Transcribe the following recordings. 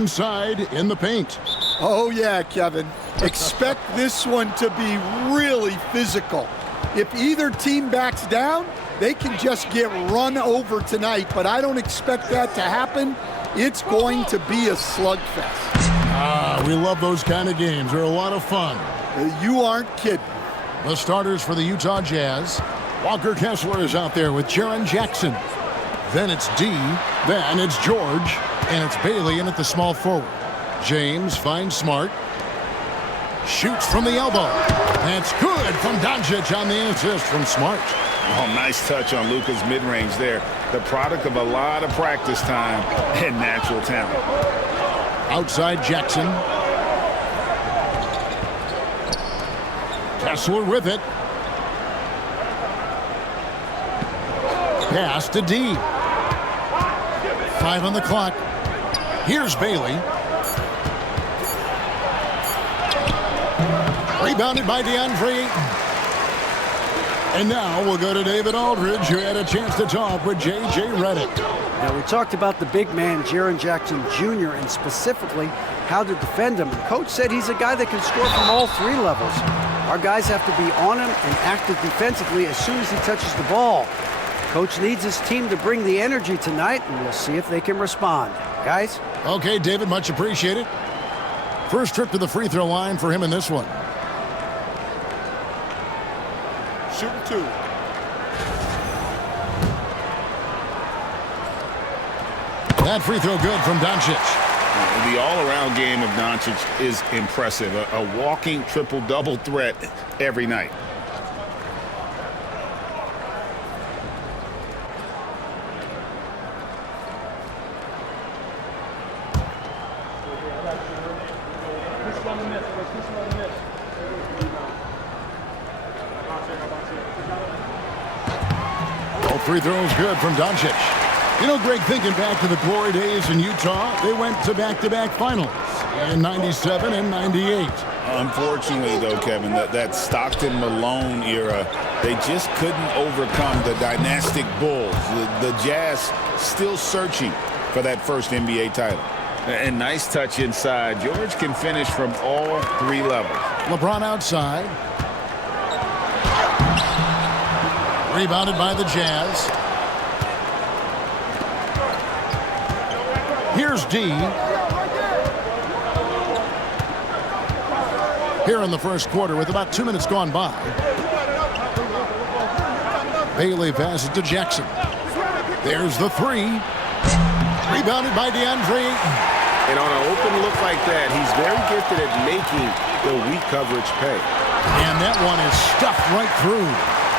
inside in the paint. Oh, yeah, Kevin. Expect this one to be really physical. If either team backs down, they can just get run over tonight, but I don't expect that to happen. It's going to be a slugfest. We love those kind of games. They're a lot of fun. You aren't kidding. The starters for the Utah Jazz. Walker Kessler is out there with Jaren Jackson. Then it's D. Then it's George. And it's Bailey in at the small forward. James finds Smart. Shoots from the elbow. That's good from Doncic on the assist from Smart. Oh, nice touch on Luka's mid-range there. The product of a lot of practice time and natural talent. Outside Jackson. Kessler with it. Pass to D. 5 on the clock. Here's Bailey. Rebounded by DeAndre Ayton. And now we'll go to David Aldridge, who had a chance to talk with J.J. Redick. Now, we talked about the big man, Jaren Jackson Jr., and specifically how to defend him. Coach said he's a guy that can score from all 3 levels. Our guys have to be on him and active defensively as soon as he touches the ball. Coach needs his team to bring the energy tonight, and we'll see if they can respond. Guys? Okay, David, much appreciated. First trip to the free throw line for him in this one. Shooting 2. That free throw good from Doncic. The all-around game of Doncic is impressive. A walking triple-double threat every night. All free throws good from Doncic. You know, Greg, thinking back to the glory days in Utah, they went to back-to-back finals in 97 and 98. Unfortunately, though, Kevin, that Stockton-Malone era, they just couldn't overcome the dynastic Bulls. The Jazz still searching for that first NBA title. And nice touch inside. George can finish from all 3 levels. LeBron outside. Rebounded by the Jazz. Here's D. Here in the first quarter with about 2 minutes gone by. Bailey passes to Jackson. There's the 3. Rebounded by DeAndre Ayton. And on an open look like that, he's very gifted at making the weak coverage pay. And that one is stuffed right through.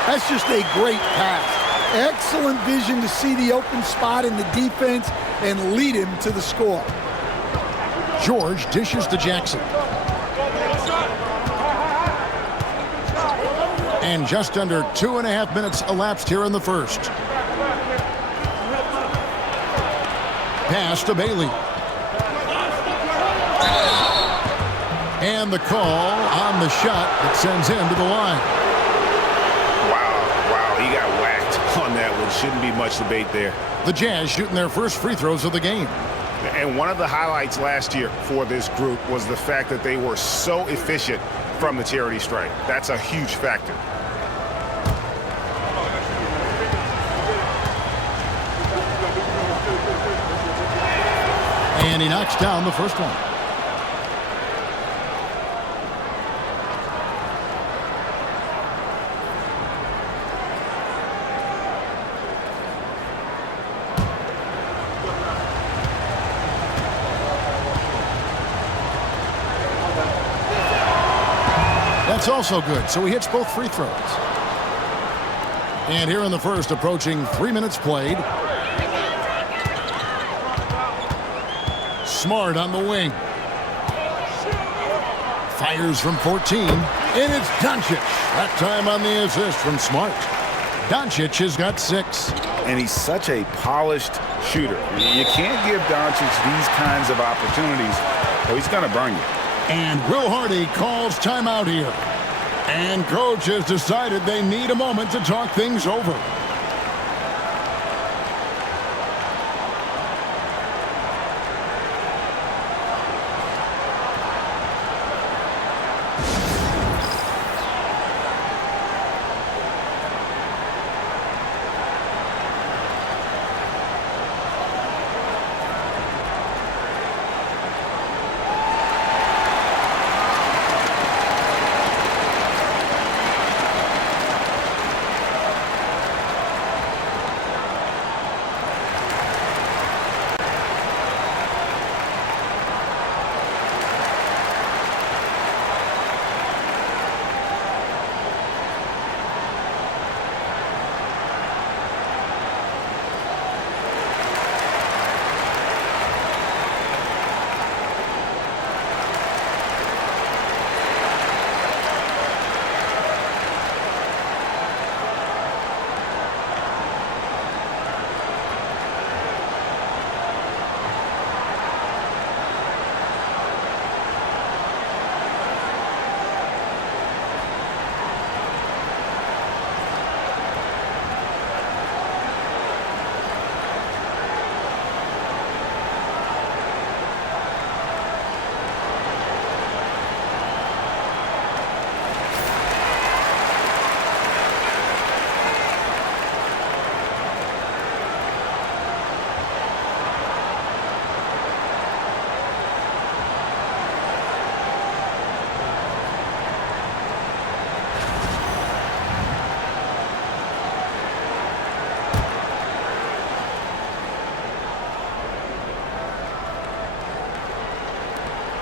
That's just a great pass. Excellent vision to see the open spot in the defense and lead him to the score. George dishes to Jackson. And just under 2.5 minutes elapsed here in the first. Pass to Bailey. And the call on the shot that sends him to the line. Wow, he got whacked on that one. Shouldn't be much debate there. The Jazz shooting their first free throws of the game. And one of the highlights last year for this group was the fact that they were so efficient from the charity stripe. That's a huge factor. And he knocks down the first one. That's also good, so he hits both free throws. And here in the first, approaching 3 minutes played. Smart on the wing. Fires from 14, and it's Doncic. That time on the assist from Smart. Doncic has got 6. And he's such a polished shooter. You can't give Doncic these kinds of opportunities, or he's going to burn you. And Will Hardy calls timeout here. And coach has decided they need a moment to talk things over.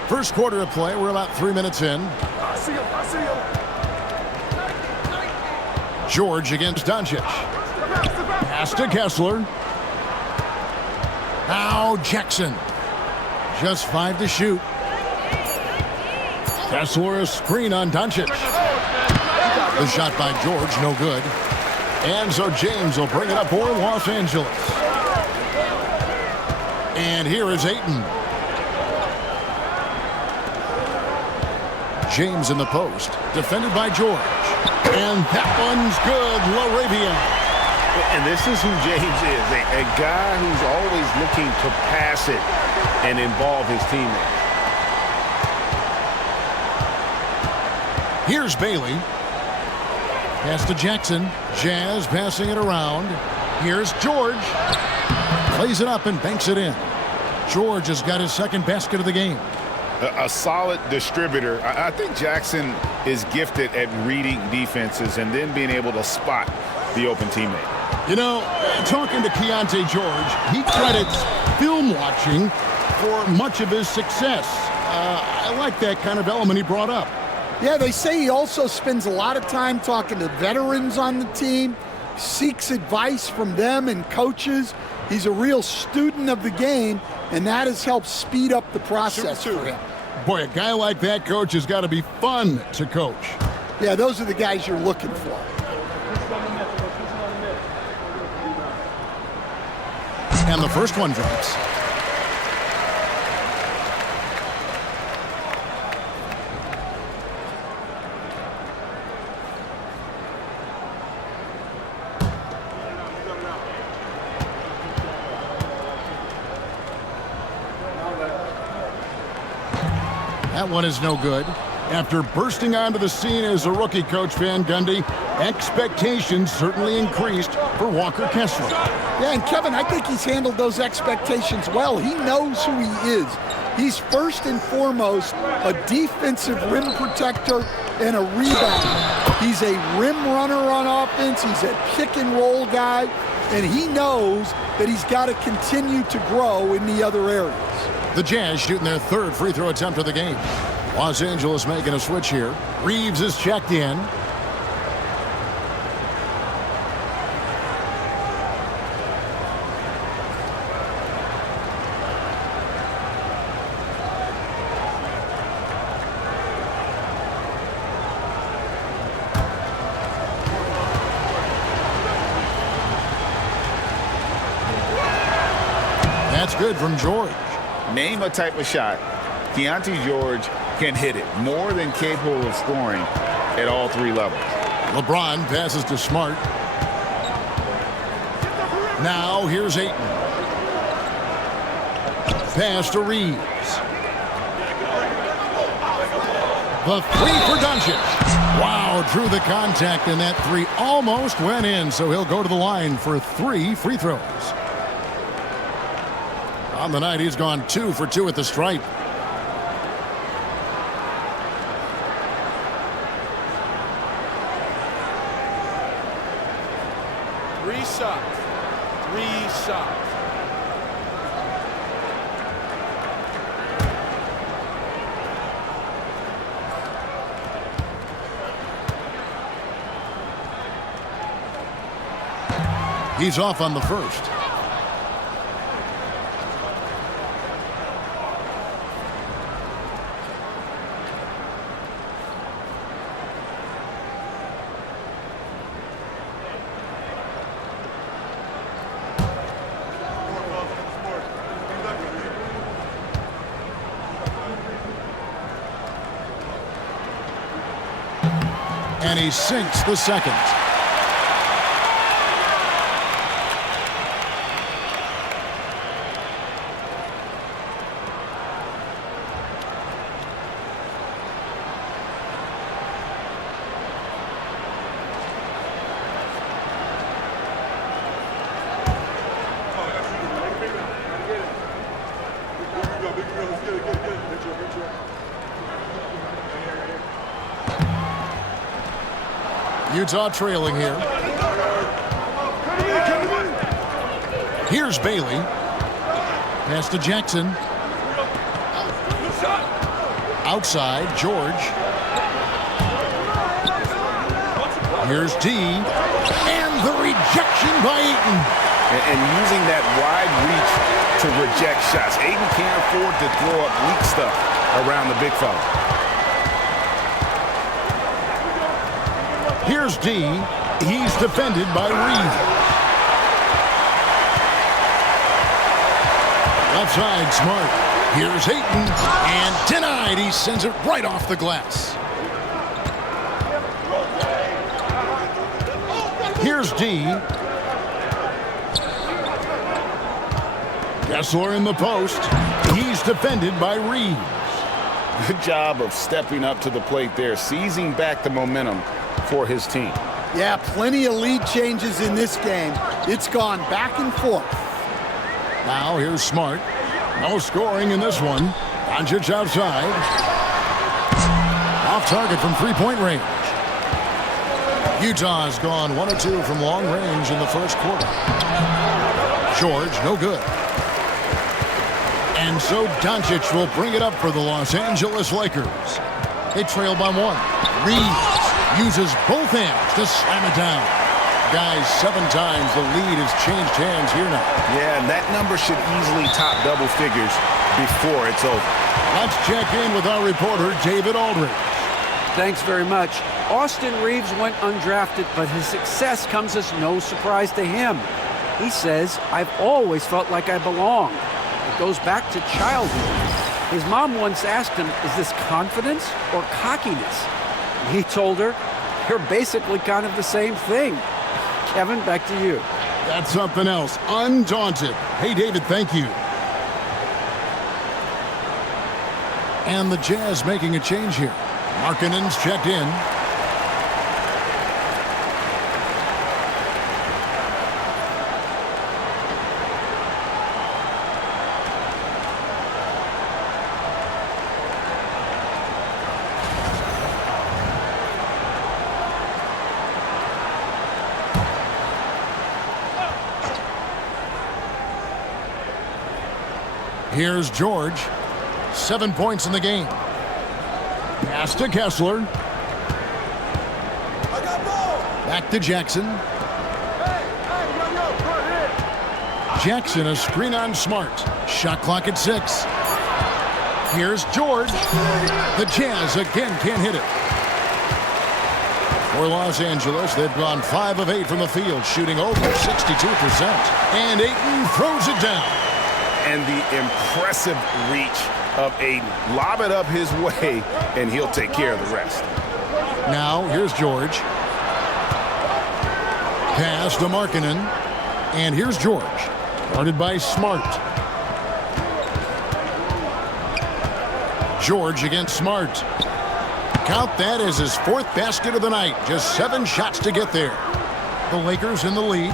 First quarter of play. We're about 3 minutes in. I see him. George against Doncic. Pass to Kessler. Now Jackson. Just 5 to shoot. Kessler, a screen on Doncic. The shot by George, no good. And so James will bring it up for Los Angeles. And here is Ayton. James in the post, defended by George. And that one's good, LaRavia. And this is who James is, a guy who's always looking to pass it and involve his teammates. Here's Bailey. Pass to Jackson. Jazz passing it around. Here's George. Plays it up and banks it in. George has got his second basket of the game. A solid distributor. I think Jackson is gifted at reading defenses and then being able to spot the open teammate. You know, talking to Keontae George, he credits film watching for much of his success. I like that kind of element he brought up. Yeah, they say he also spends a lot of time talking to veterans on the team, seeks advice from them and coaches. He's a real student of the game, and that has helped speed up the process for him. Boy, a guy like that, coach, has got to be fun to coach. Yeah, those are the guys you're looking for. And the first one drops. That one is no good. After bursting onto the scene as a rookie, Coach Van Gundy, expectations certainly increased for Walker Kessler. Yeah, and Kevin, I think he's handled those expectations well. He knows who he is. He's first and foremost a defensive rim protector and a rebounder. He's a rim runner on offense. He's a pick and roll guy, and he knows that he's got to continue to grow in the other areas. The Jazz shooting their third free throw attempt of the game. Los Angeles making a switch here. Reeves is checked in. That's good from George. Name a type of shot Keontae George can hit it, more than capable of scoring at all three levels. LeBron passes to Smart. Now here's Ayton. Pass to Reeves. The three for Doncic. Wow, drew the contact, and that three almost went in, so he'll go to the line for 3 free throws. On the night, he's gone 2 for 2 at the stripe. Three shots. He's off on the first. And he sinks the second. Utah trailing here. Here's Bailey. Pass to Jackson. Outside, George. Here's D. And the rejection by Ayton. And using that wide reach to reject shots. Ayton can't afford to throw up weak stuff around the big fella. Here's D. He's defended by Reed. Left side, Smart. Here's Ayton. And denied. He sends it right off the glass. Here's D. Kessler in the post. He's defended by Reed. Good job of stepping up to the plate there, seizing back the momentum for his team. Yeah, plenty of lead changes in this game. It's gone back and forth. Now here's Smart. No scoring in this one. Doncic outside. Off target from three-point range. Utah's gone 1 of 2 from long range in the first quarter. George, no good. And so Doncic will bring it up for the Los Angeles Lakers. They trail by 1. Reeves uses both hands to slam it down. Guys, 7 times the lead has changed hands here now. Yeah, and that number should easily top double figures before it's over. Let's check in with our reporter, David Aldridge. Thanks very much. Austin Reeves went undrafted, but his success comes as no surprise to him. He says, "I've always felt like I belong." It goes back to childhood. His mom once asked him, "Is this confidence or cockiness?" And he told her, "You're basically kind of the same thing." Kevin, back to you. That's something else. Undaunted. Hey, David, thank you. And the Jazz making a change here. Markkanen's checked in. Here's George. 7 points in the game. Pass to Kessler. Back to Jackson. Jackson, a screen on Smart. Shot clock at 6. Here's George. The Jazz again can't hit it. For Los Angeles, they've gone 5 of 8 from the field, shooting over 62%. And Ayton throws it down. And the impressive reach of Ayton. Lob it up his way, and he'll take care of the rest. Now, here's George. Pass to Markkanen. And here's George. Guarded by Smart. George against Smart. Count that as his 4th basket of the night. Just 7 shots to get there. The Lakers in the lead.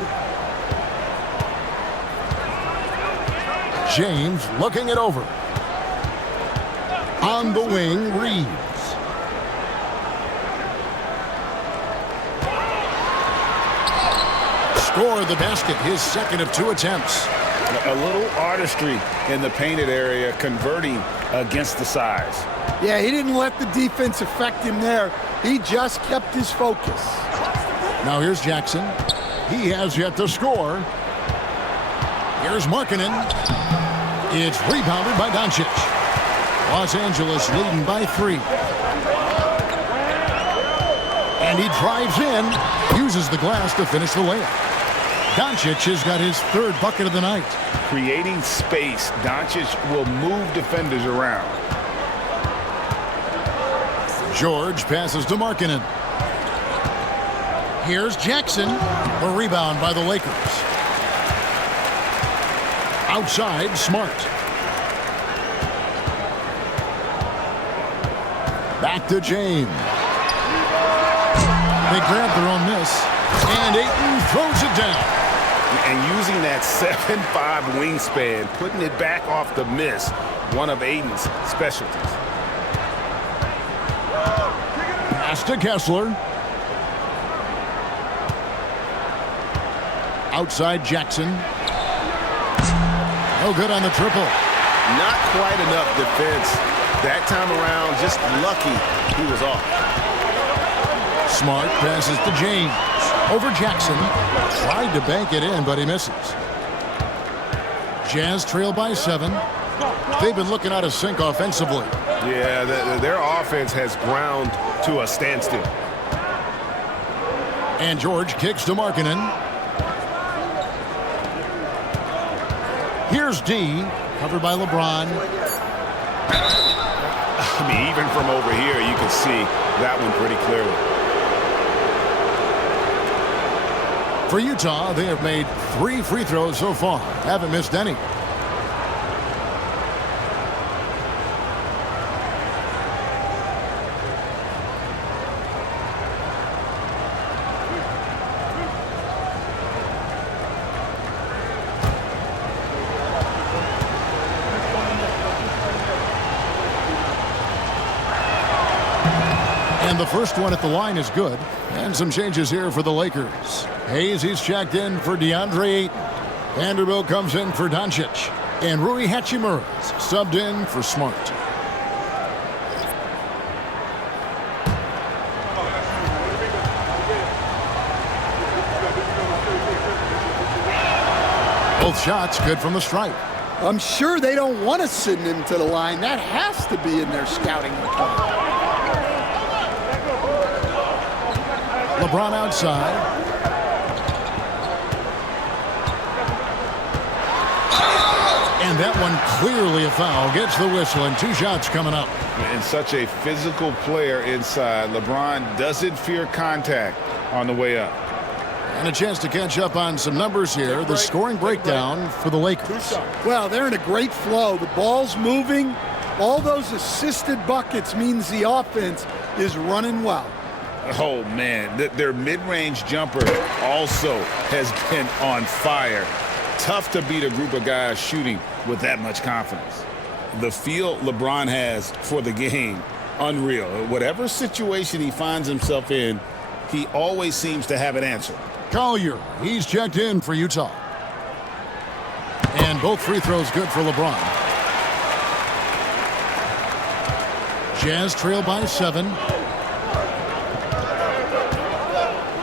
James looking it over. On the wing, Reeves. Score the basket, his 2nd of 2 attempts. A little artistry in the painted area, converting against the size. Yeah, he didn't let the defense affect him there. He just kept his focus. Now here's Jackson. He has yet to score. Here's Markkanen. It's rebounded by Doncic. Los Angeles leading by 3. And he drives in, uses the glass to finish the layup. Doncic has got his 3rd bucket of the night. Creating space, Doncic will move defenders around. George passes to Markkanen. Here's Jackson. A rebound by the Lakers. Outside, Smart. Back to James. They grab their own miss. And Ayton throws it down. And using that 7'5" wingspan, putting it back off the miss, one of Ayton's specialties. Pass to Kessler. Outside Jackson. No good on the triple. Not quite enough defense That time around, just lucky he was off. Smart passes to James. Over Jackson. Tried to bank it in, but he misses. Jazz trail by 7. They've been looking out of sync offensively. Yeah, their offense has ground to a standstill. And George kicks to Markkanen. Here's D, covered by LeBron. I mean, even from over here, you can see that one pretty clearly. For Utah, they have made 3 free throws so far. Haven't missed any. And the first one at the line is good. And some changes here for the Lakers. Hayes, he's checked in for DeAndre Ayton. Vanderbilt comes in for Doncic. And Rui Hachimura's subbed in for Smart. Both shots good from the stripe. I'm sure they don't want to send him to the line. That has to be in their scouting report. LeBron outside. And that one clearly a foul. Gets the whistle and 2 shots coming up. And such a physical player inside. LeBron doesn't fear contact on the way up. And a chance to catch up on some numbers here. The scoring breakdown for the Lakers. Well, they're in a great flow. The ball's moving. All those assisted buckets means the offense is running well. Oh, man, their mid-range jumper also has been on fire. Tough to beat a group of guys shooting with that much confidence. The feel LeBron has for the game, unreal. Whatever situation he finds himself in, he always seems to have an answer. Collier, he's checked in for Utah. And both free throws good for LeBron. Jazz trail by 7.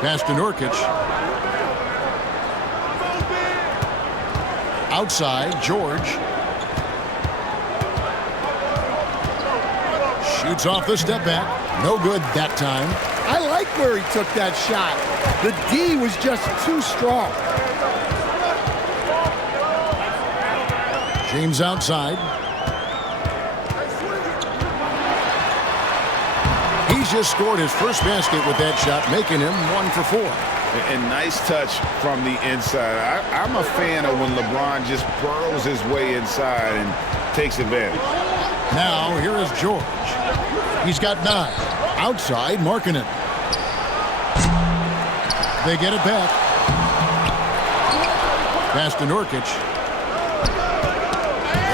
Pass to Nurkic. Outside, George. Shoots off the step back. No good that time. I like where he took that shot. The D was just too strong. James outside. He's just scored his first basket with that shot, making him 1 for 4. And nice touch from the inside. I'm a fan of when LeBron just burrows his way inside and takes advantage. Now, here is George. He's got 9. Outside, Markkanen. They get it back. Pass to Nurkic.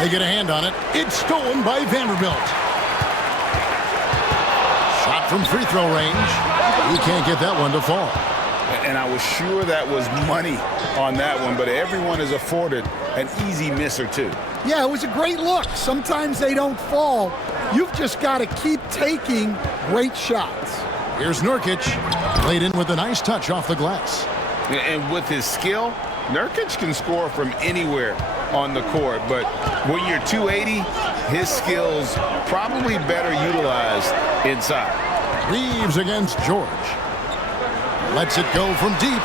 They get a hand on it. It's stolen by Vanderbilt. Shot from free throw range. He can't get that one to fall. And I was sure that was money on that one, but everyone is afforded an easy miss or two. Yeah, it was a great look. Sometimes they don't fall. You've just got to keep taking great shots. Here's Nurkic. Laid in with a nice touch off the glass. And with his skill, Nurkic can score from anywhere on the court, but when you're 280, his skills probably better utilized inside. Reeves against George. Lets it go from deep.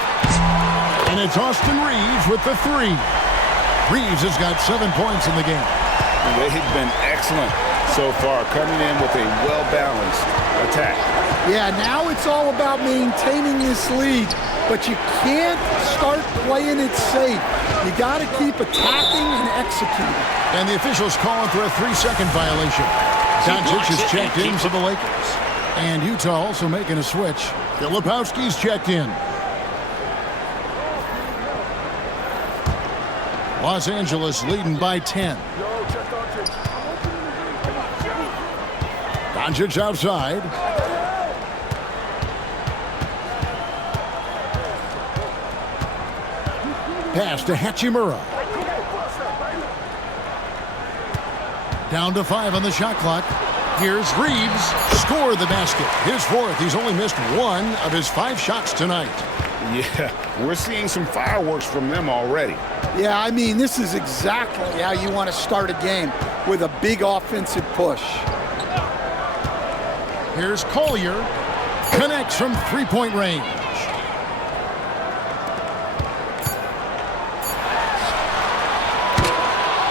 And it's Austin Reeves with the 3. Reeves has got 7 points in the game. They've been excellent so far, coming in with a well-balanced attack. Yeah, now it's all about maintaining this lead, but you can't start playing it safe. You got to keep attacking and executing. And the officials calling for a 3-second violation. Doncic is checked in for the Lakers. And Utah also making a switch. Filipowski's checked in. Los Angeles leading by 10. Doncic outside. Pass to Hachimura. Down to 5 on the shot clock. Here's Reeves. Score the basket. His 4th. He's only missed 1 of his 5 shots tonight. Yeah, we're seeing some fireworks from them already. Yeah, I mean, this is exactly how you want to start a game, with a big offensive push. Here's Collier. Connects from three-point range.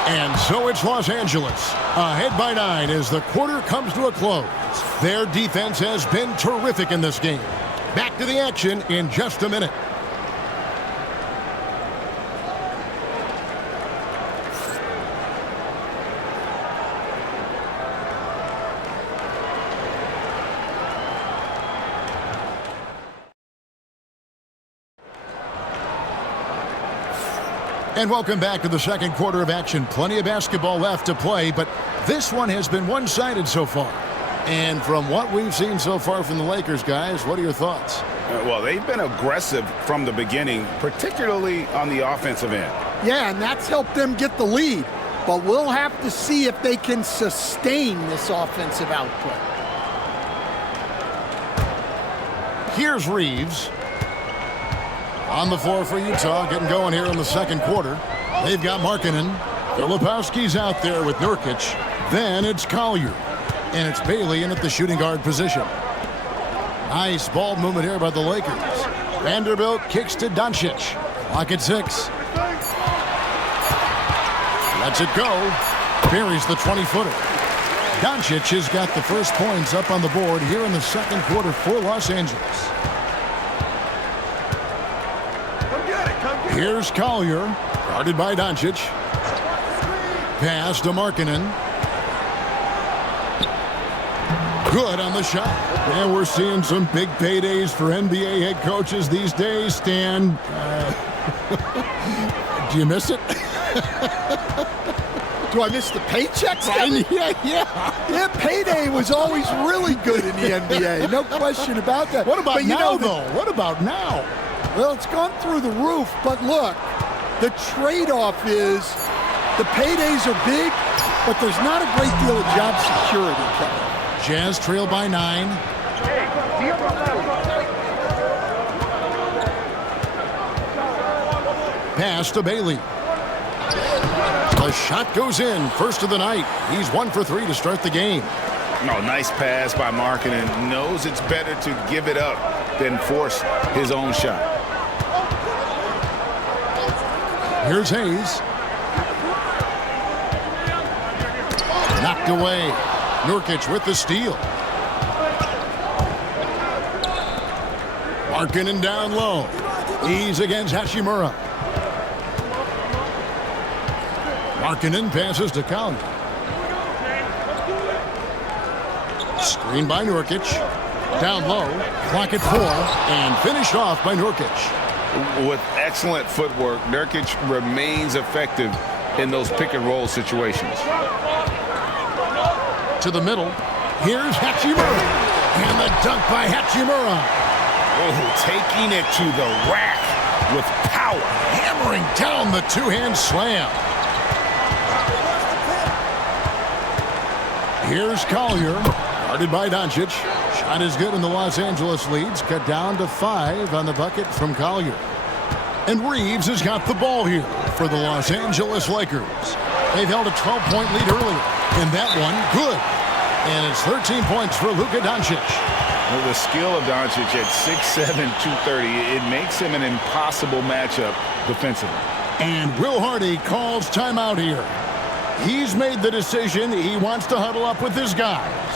And so it's Los Angeles, ahead by 9 as the quarter comes to a close. Their defense has been terrific in this game. Back to the action in just a minute. And welcome back to the second quarter of action. Plenty of basketball left to play, but this one has been one-sided so far. And from what we've seen so far from the Lakers, guys, what are your thoughts? Well, they've been aggressive from the beginning, particularly on the offensive end. Yeah, and that's helped them get the lead. But we'll have to see if they can sustain this offensive output. Here's Reeves. On the floor for Utah, getting going here in the second quarter. They've got Markkanen. Filipowski's out there with Nurkic. Then it's Collier. And it's Bailey in at the shooting guard position. Nice ball movement here by the Lakers. Vanderbilt kicks to Doncic. Clock at 6. Lets it go. Buries the 20-footer. Doncic has got the first points up on the board here in the second quarter for Los Angeles. Here's Collier, guarded by Doncic. Pass to Markkanen. Good on the shot. And we're seeing some big paydays for NBA head coaches these days, Stan. Do you miss it? Do I miss the paychecks? Yeah. Payday was always really good in the NBA. No question about that. What about but now, though? What about now? Well, it's gone through the roof, but look, the trade-off is the paydays are big, but there's not a great deal of job security, Kevin. Jazz trail by 9. Pass to Bailey. The shot goes in, first of the night. He's 1 for 3 to start the game. Oh, nice pass by Markkanen. Knows it's better to give it up than force his own shot. Here's Hayes. Knocked away. Nurkic with the steal. Markkanen down low. He's against Hachimura. Markkanen passes to Collier. Screen by Nurkic. Down low. Clock at 4. And finished off by Nurkic. With excellent footwork, Nurkic remains effective in those pick-and-roll situations. To the middle. Here's Hachimura. And the dunk by Hachimura. Oh, taking it to the rack with power. Hammering down the two-hand slam. Here's Collier. Guarded by Doncic. Shot is good, and the Los Angeles leads cut down to 5 on the bucket from Collier. And Reeves has got the ball here for the Los Angeles Lakers. They've held a 12-point lead earlier, and that one good. And it's 13 points for Luka Doncic. Well, the skill of Doncic at 6'7", 230, it makes him an impossible matchup defensively. And Will Hardy calls timeout here. He's made the decision. He wants to huddle up with his guys.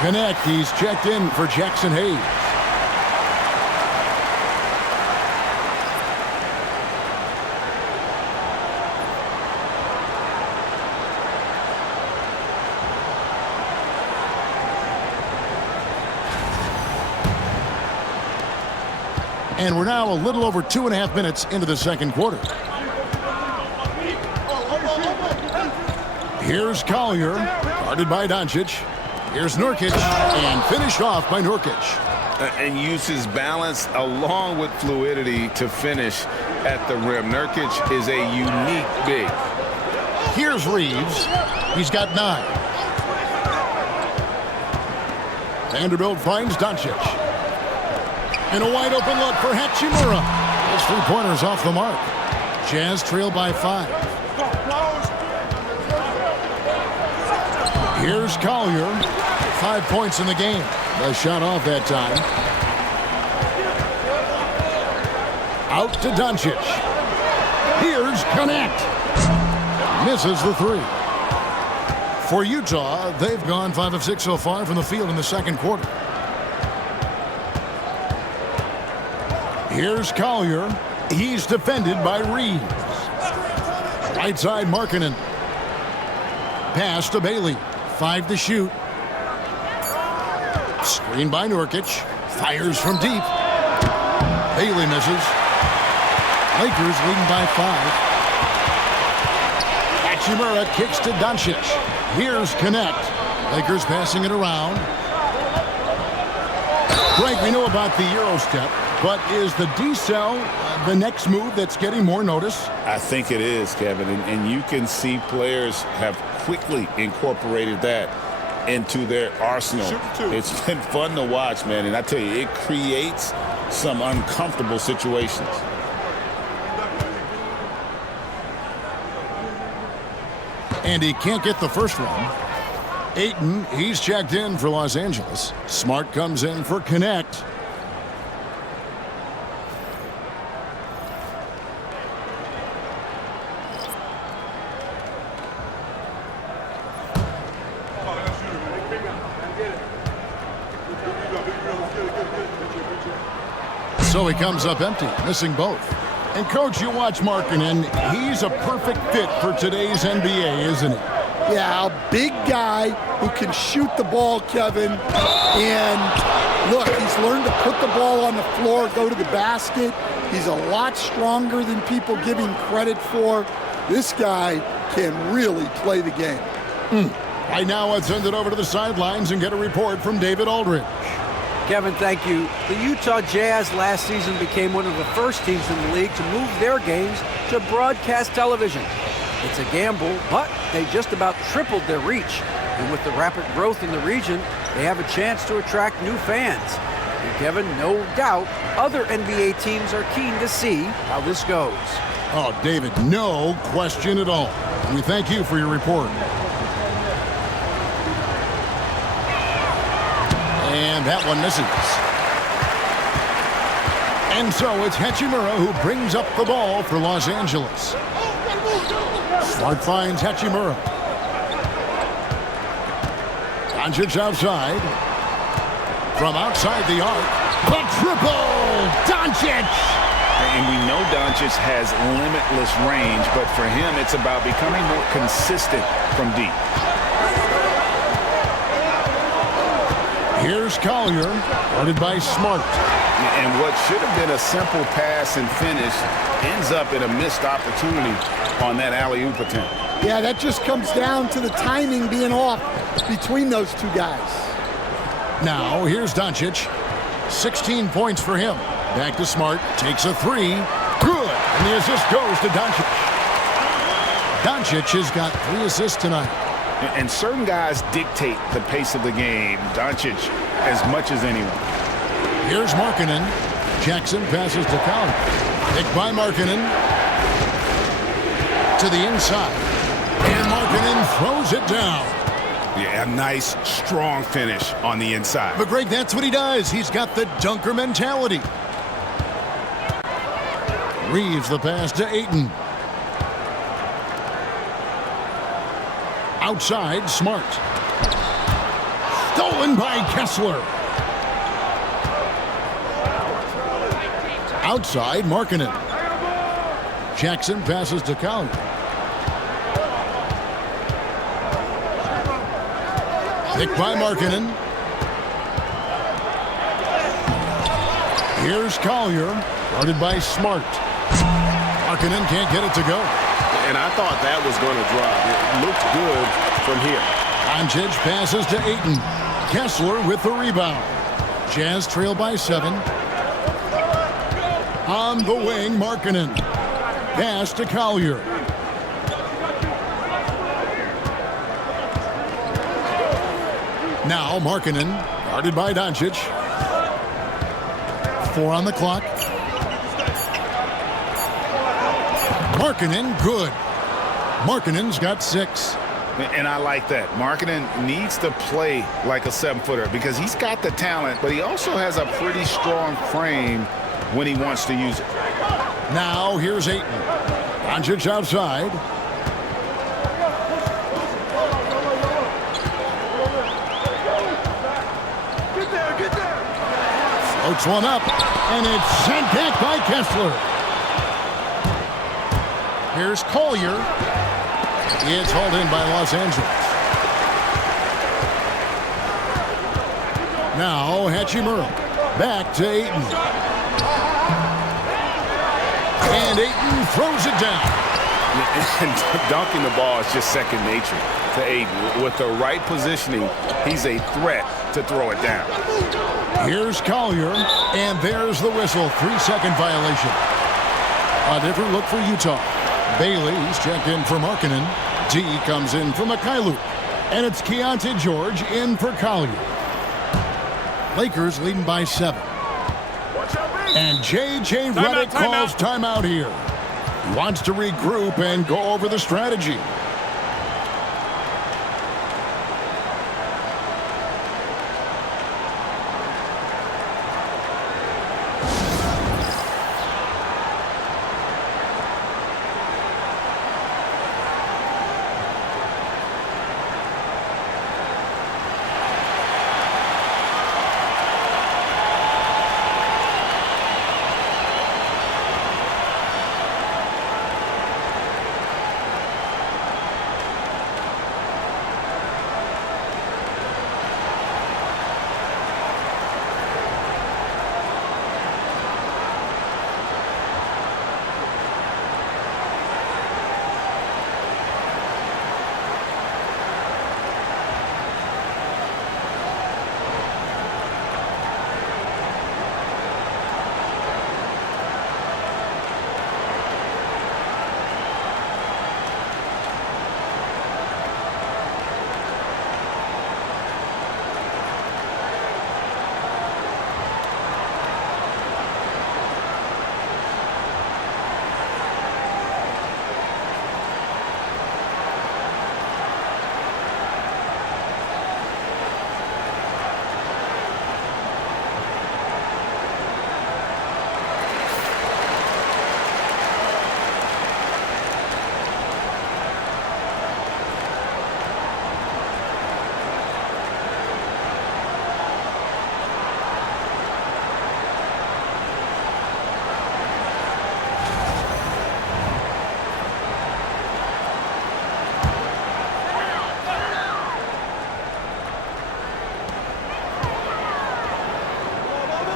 connect. He's checked in for Jackson Hayes. And we're now a little over 2.5 minutes into the second quarter. Here's Collier, guarded by Doncic. Here's Nurkic, and finished off by Nurkic. And uses balance along with fluidity to finish at the rim. Nurkic is a unique big. Here's Reeves. He's got 9. Vanderbilt finds Doncic. And a wide open look for Hachimura. His three-pointer's off the mark. Jazz trail by 5. Here's Collier. 5 points in the game. Nice shot off that time. Out to Doncic. Here's Connect. Misses the 3. For Utah, they've gone 5 of 6 so far from the field in the second quarter. Here's Collier. He's defended by Reeves. Right side, Markkanen. Pass to Bailey. 5 to shoot. Screen by Nurkic. Fires from deep. Bailey misses. Lakers leading by 5. Hachimura kicks to Doncic. Here's Connect. Lakers passing it around. Greg, we know about the Euro step. But is the decel the next move that's getting more notice? I think it is, Kevin. And you can see players have quickly incorporated that into their arsenal. It's been fun to watch, man. And I tell you, it creates some uncomfortable situations. And he can't get the first one. Ayton, he's checked in for Los Angeles. Smart comes in for Connect. So he comes up empty, missing both. And, Coach, you watch Markkanen. He's a perfect fit for today's NBA, isn't he? Yeah, a big guy who can shoot the ball, Kevin. And, look, he's learned to put the ball on the floor, go to the basket. He's a lot stronger than people give him credit for. This guy can really play the game. Right now, let's send it over to the sidelines and get a report from David Aldridge. Kevin, thank you. The Utah Jazz last season became one of the first teams in the league to move their games to broadcast television. It's a gamble, but they just about tripled their reach. And with the rapid growth in the region, they have a chance to attract new fans. And Kevin, no doubt, other NBA teams are keen to see how this goes. Oh, David, no question at all. We thank you for your report. And that one misses. And so it's Hachimura who brings up the ball for Los Angeles. Smart finds Hachimura. Doncic outside. From outside the arc. The triple! Doncic! And we know Doncic has limitless range, but for him, it's about becoming more consistent from deep. Here's Collier, guarded by Smart. And what should have been a simple pass and finish ends up in a missed opportunity on that alley-oop attempt. Yeah, that just comes down to the timing being off between those two guys. Now, here's Doncic. 16 points for him. Back to Smart. Takes a 3. Good. And the assist goes to Doncic. Doncic has got 3 assists tonight. And certain guys dictate the pace of the game. Doncic as much as anyone. Here's Markkanen. Jackson passes to Collier. Picked by Markkanen. To the inside. And Markkanen throws it down. Yeah, a nice, strong finish on the inside. But, Greg, that's what he does. He's got the dunker mentality. Reeves the pass to Ayton. Stolen by Kessler. Outside, Markkanen. Jackson passes to Collier. Picked by Markkanen. Here's Collier, guarded by Smart. Markkanen can't get it to go. And I thought that was going to drop. It looked good from here. Doncic passes to Ayton. Kessler with the rebound. Jazz trail by 7. On the wing, Markkanen. Pass to Collier. Now Markkanen, guarded by Doncic. 4 on the clock. Markkanen, good. Markkanen's got 6. And I like that. Markkanen needs to play like a 7-footer because he's got the talent, but he also has a pretty strong frame when he wants to use it. Now here's Ayton. Doncic outside. Floats one up, and it's sent back by Kessler. Here's Collier. It's hauled in by Los Angeles. Now Hachimura. Back to Ayton. And Ayton throws it down. And dunking the ball is just second nature to Ayton. With the right positioning, he's a threat to throw it down. Here's Collier, and there's the whistle. 3-second violation. A different look for Utah. Bailey's checked in for Markkanen. D comes in for Mikhailuk. And it's Keontae George in for Collier. Lakers leading by 7. And J.J. Redick calls timeout here. He wants to regroup and go over the strategy.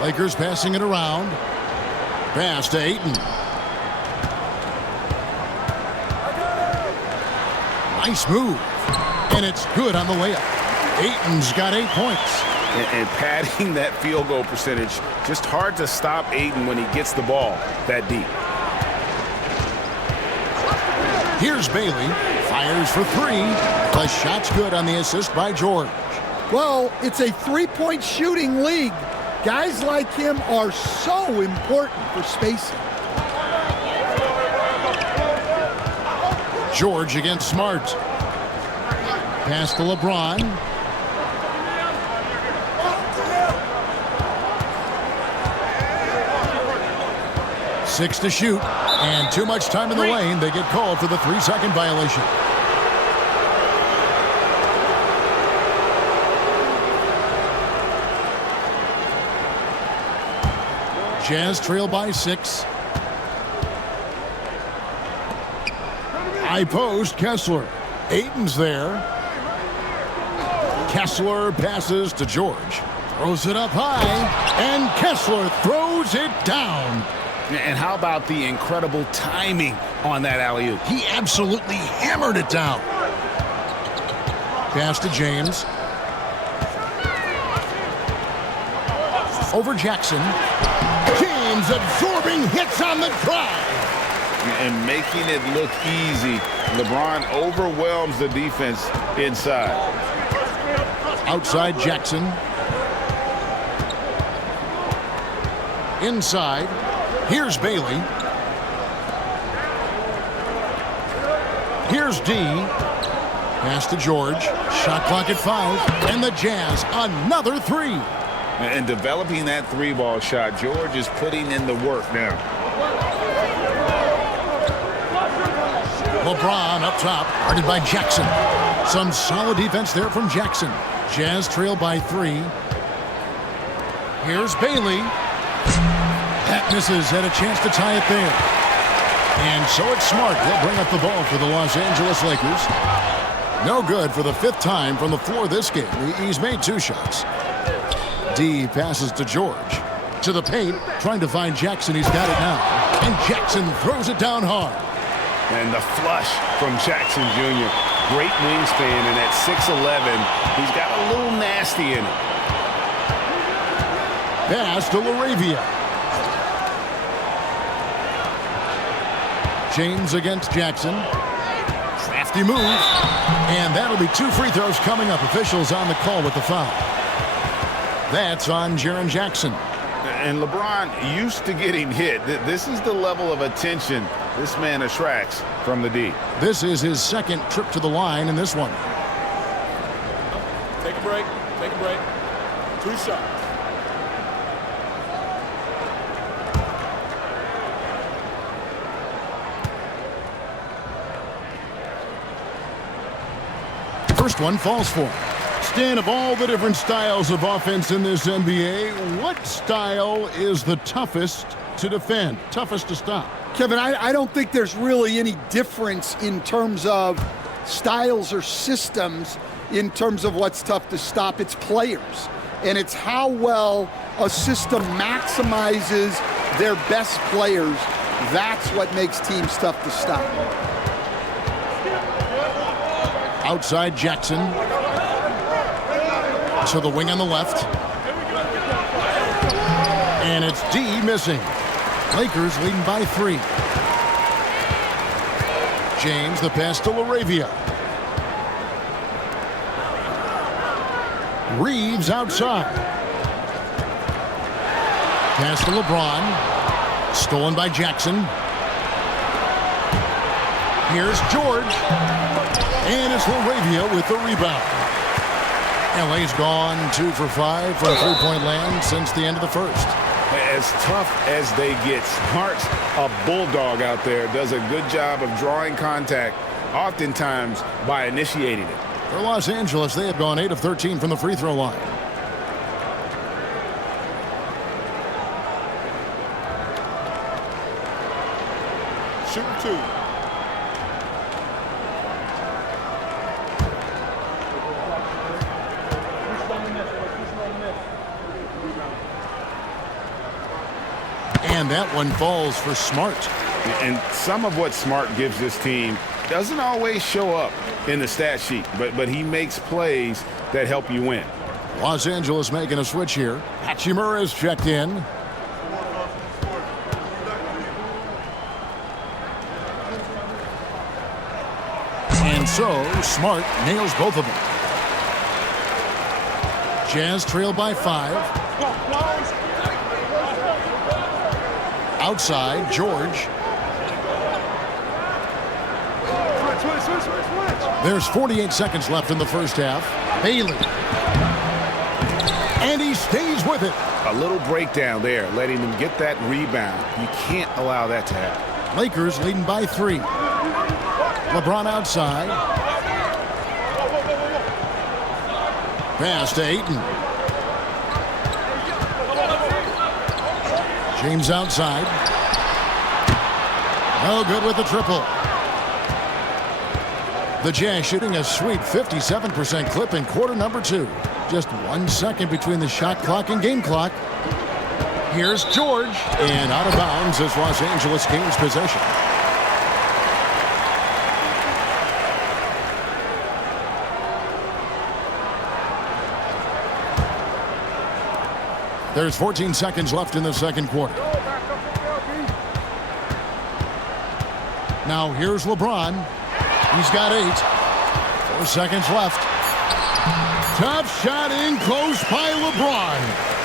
Lakers passing it around. Pass to Ayton. Nice move. And it's good on the layup. Ayton's got 8 points. And padding that field goal percentage, just hard to stop Ayton when he gets the ball that deep. Here's Bailey. Fires for 3. The shot's good on the assist by George. Well, it's a three-point shooting league. Guys like him are so important for spacing. George against Smart. Pass to LeBron. Six to shoot. And too much time in the lane. They get called for the 3-second violation. Jazz trail by 6. High post, Kessler. Ayton's there. Kessler passes to George. Throws it up high, and Kessler throws it down. And how about the incredible timing on that alley-oop? He absolutely hammered it down. Pass to James. Over Jackson. James absorbing hits on the drive. And making it look easy. LeBron overwhelms the defense inside. Outside Jackson. Inside. Here's Bailey. Here's D. Pass to George. Shot clock at 5. And the Jazz another 3. And developing that 3-ball shot, George is putting in the work now. LeBron up top, guarded by Jackson. Some solid defense there from Jackson. Jazz trail by 3. Here's Bailey. That misses, had a chance to tie it there. And so it's Smart. He'll bring up the ball for the Los Angeles Lakers. No good for the 5th time from the floor this game. He's made 2 shots. D passes to George. To the paint, trying to find Jackson. He's got it now. And Jackson throws it down hard. And the flush from Jackson Jr. Great wingspan, and at 6'11", he's got a little nasty in it. Pass to LaRavia. James against Jackson. Crafty move. And that'll be 2 free throws coming up. Officials on the call with the foul. That's on Jaren Jackson. And LeBron used to getting hit. This is the level of attention this man attracts from the D. This is his 2nd trip to the line in this one. Take a break. Take a break. 2 shots. First one falls for him. Stan, of all the different styles of offense in this NBA, what style is the toughest to defend, toughest to stop? Kevin, I don't think there's really any difference in terms of styles or systems in terms of what's tough to stop. It's players, and it's how well a system maximizes their best players. That's what makes teams tough to stop. Outside Jackson. To the wing on the left. And it's D missing. Lakers leading by 3. James, the pass to LaRavia. Reeves outside. Pass to LeBron. Stolen by Jackson. Here's George. And it's LaRavia with the rebound. LA's gone 2 for 5 from three-point land since the end of the first. As tough as they get, Smart's a bulldog out there, does a good job of drawing contact, oftentimes by initiating it. For Los Angeles, they have gone 8 of 13 from the free throw line. Shooting 2. And that one falls for Smart. And some of what Smart gives this team doesn't always show up in the stat sheet, but he makes plays that help you win. Los Angeles making a switch here. Hachimura is checked in. And so Smart nails both of them. Jazz trail by 5. Outside, George. There's 48 seconds left in the first half. Bailey. And he stays with it. A little breakdown there, letting him get that rebound. You can't allow that to happen. Lakers leading by 3. LeBron outside. Pass to Ayton. James outside. No good with the triple. The Jazz shooting a sweet 57% clip in quarter number 2. Just 1 second between the shot clock and game clock. Here's George. And out of bounds as Los Angeles gains possession. There's 14 seconds left in the second quarter. Now here's LeBron. He's got 8. 4 seconds left. Tough shot in close by LeBron.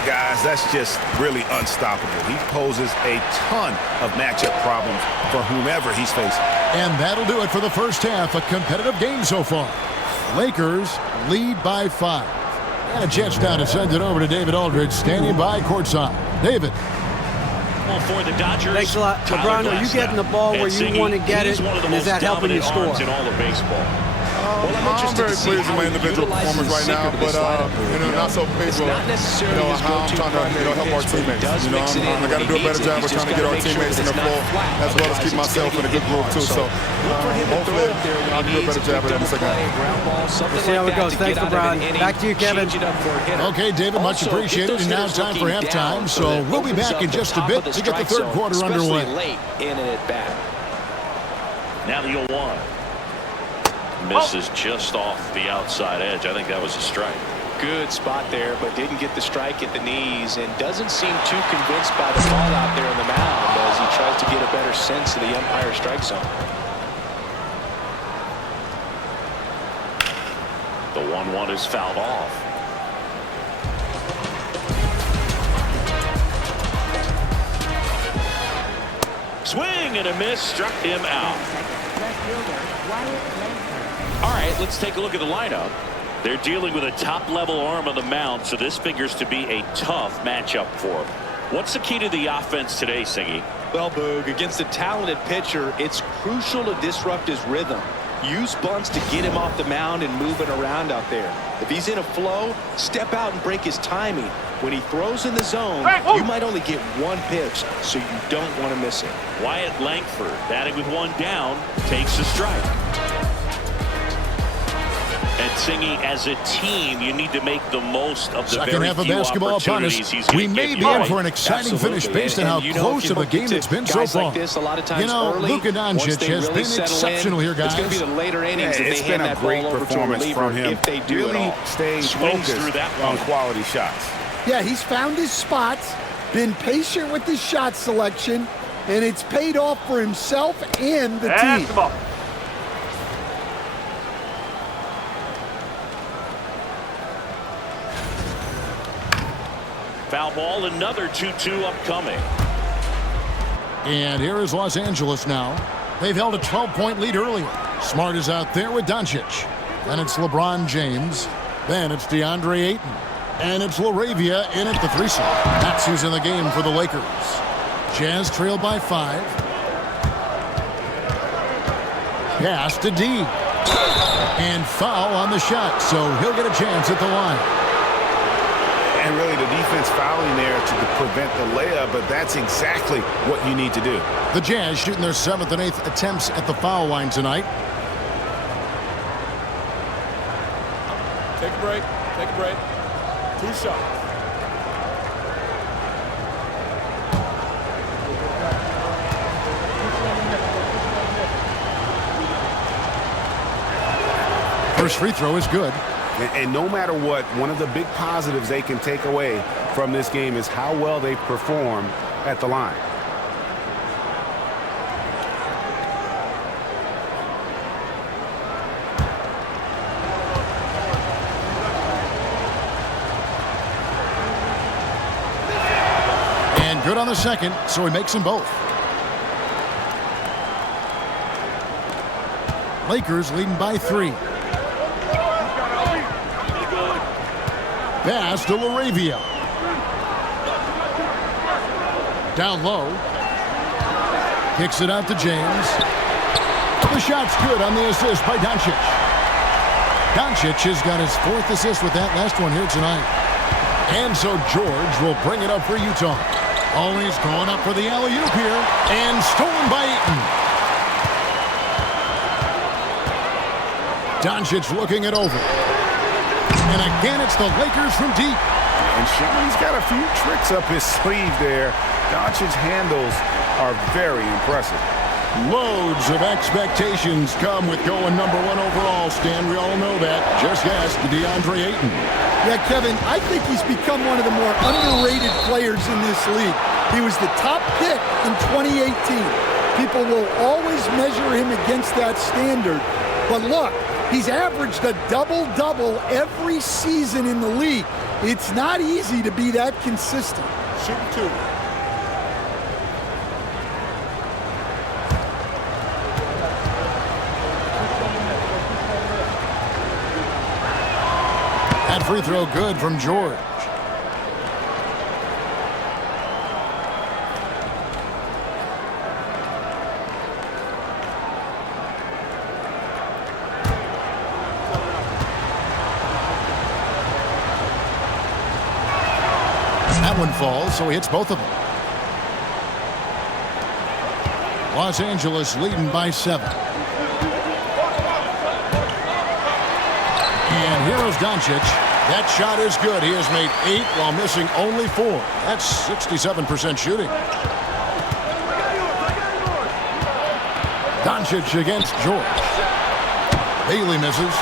Guys, that's just really unstoppable. He poses a ton of matchup problems for whomever he's facing. And that'll do it for the first half. A competitive game so far. Lakers lead by 5. And a Jets now to send it over to David Aldridge, standing by courtside. David. Well, for the Dodgers, thanks a lot. LeBron, are you getting the ball where you want to get it? And is that helping you score? In all of baseball. I'm very pleased with my individual performance right now, but not so pleased with how I'm trying to help our teammates. I got to do a better job of trying to get our teammates in the floor, as well as keep myself in a good groove too. So hopefully I'll do a better job of that in the second half. We'll see how it goes. Thanks, LeBron. Back to you, Kevin. Okay, David, much appreciated. And now it's time for halftime, so we'll be back in just a bit to get the third quarter underway. Now the 0-1. Misses just off the outside edge. I think that was a strike. Good spot there, but didn't get the strike at the knees and doesn't seem too convinced by the ball out there on the mound as he tries to get a better sense of the umpire strike zone. The 1-1 is fouled off. Swing and a miss, struck him out. All right, let's take a look at the lineup. They're dealing with a top-level arm on the mound, so this figures to be a tough matchup for them. What's the key to the offense today, Singy? Well, Boog, against a talented pitcher, it's crucial to disrupt his rhythm. Use bunts to get him off the mound and move it around out there. If he's in a flow, step out and break his timing. When he throws in the zone, you might only get one pitch, so you don't want to miss it. Wyatt Langford, batting with 1 down, takes a strike. And Singy, as a team, you need to make the most of the second half of basketball upon us. We may be in for an exciting finish based on how close of a game it's been so far. Luka Doncic has been exceptional here, guys. It's going to be the later innings that they hand that ball over to a reliever if they do really staying focused on quality shots. Yeah, he's found his spots, been patient with his shot selection, and it's paid off for himself and the team. Foul ball, another 2-2 upcoming. And here is Los Angeles now. They've held a 12-point lead earlier. Smart is out there with Doncic. Then it's LeBron James. Then it's DeAndre Ayton. And it's LaRavia in at the 3 slot. That's who's in the game for the Lakers. Jazz trail by 5. Pass to D. And foul on the shot, so he'll get a chance at the line. And really the defense fouling there to prevent the layup, but that's exactly what you need to do. The Jazz shooting their 7th and 8th attempts at the foul line tonight. Take a break. Take a break. 2 shots. First free throw is good. And no matter what, one of the big positives they can take away from this game is how well they perform at the line. And good on the second, so he makes them both. Lakers leading by 3. Pass to LaRavia. Down low. Kicks it out to James. The shot's good on the assist by Doncic. Doncic has got his 4th assist with that last one here tonight. And so George will bring it up for Utah. Oh, he's going up for the alley-oop here. And stolen by Ayton. Doncic looking it over. And again, it's the Lakers from deep. And Sean's got a few tricks up his sleeve there. Doncic's handles are very impressive. Loads of expectations come with going number 1 overall, Stan. We all know that. Just ask DeAndre Ayton. Yeah, Kevin, I think he's become one of the more underrated players in this league. He was the top pick in 2018. People will always measure him against that standard. But look, he's averaged a double-double every season in the league. It's not easy to be that consistent. Shoot 2. That free throw good from George. That one falls, so he hits both of them. Los Angeles leading by 7. And here's Doncic. That shot is good. He has made 8 while missing only 4. That's 67% shooting. Doncic against George. Bailey misses.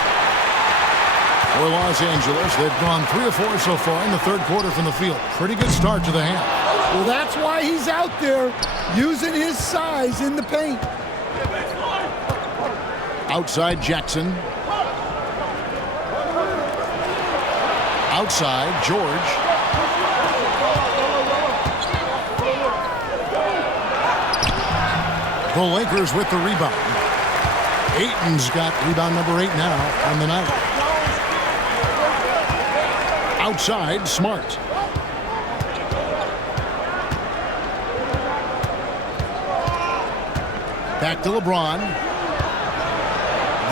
For Los Angeles, they've gone 3 of 4 so far in the third quarter from the field. Pretty good start to the half. Well, that's why he's out there using his size in the paint. Outside Jackson. Outside, George. The Lakers with the rebound. Ayton's got rebound number 8 now on the night. Outside, Smart. Back to LeBron.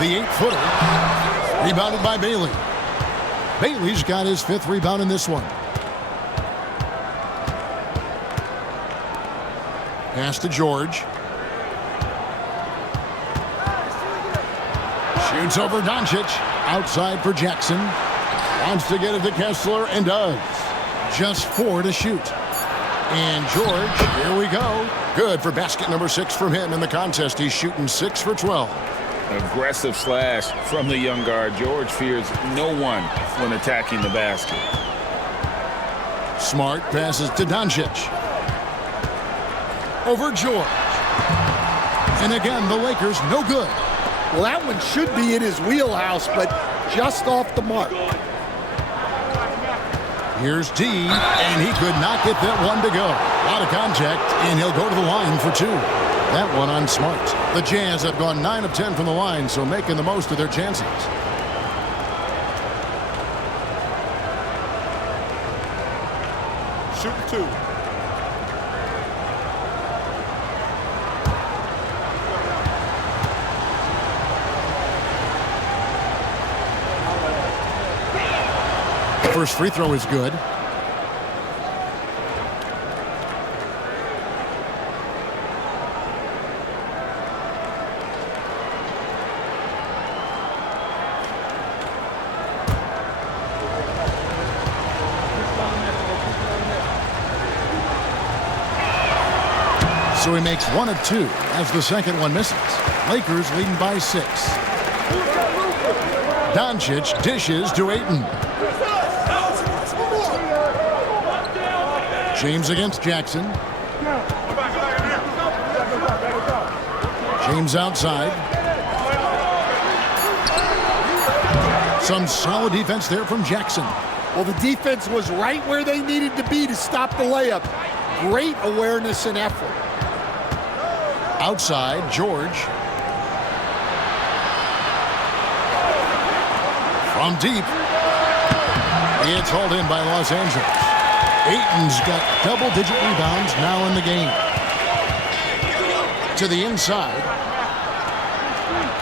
The 8-footer. Rebounded by Bailey. Bailey's got his 5th rebound in this one. Pass to George. Shoots over Doncic. Outside for Jackson. Wants to get it to Kessler and does. Just 4 to shoot. And George, here we go. Good for basket number 6 from him in the contest. He's shooting 6 for 12. Aggressive slash from the young guard. George fears no one when attacking the basket. Smart passes to Doncic. Over George. And again, the Lakers no good. Well, that one should be in his wheelhouse, but just off the mark. Here's D, and he could not get that one to go. A lot of contact, and he'll go to the line for 2. That one on Smart. The Jazz have gone 9 of 10 from the line, so making the most of their chances. Shoot 2. First free throw is good. So he makes 1 of 2 as the second one misses. Lakers leading by 6. Doncic dishes to Ayton. James against Jackson. James outside. Some solid defense there from Jackson. Well, the defense was right where they needed to be to stop the layup. Great awareness and effort. Outside, George. From deep. It's hauled in by Los Angeles. Ayton's got double-digit rebounds now in the game. To the inside.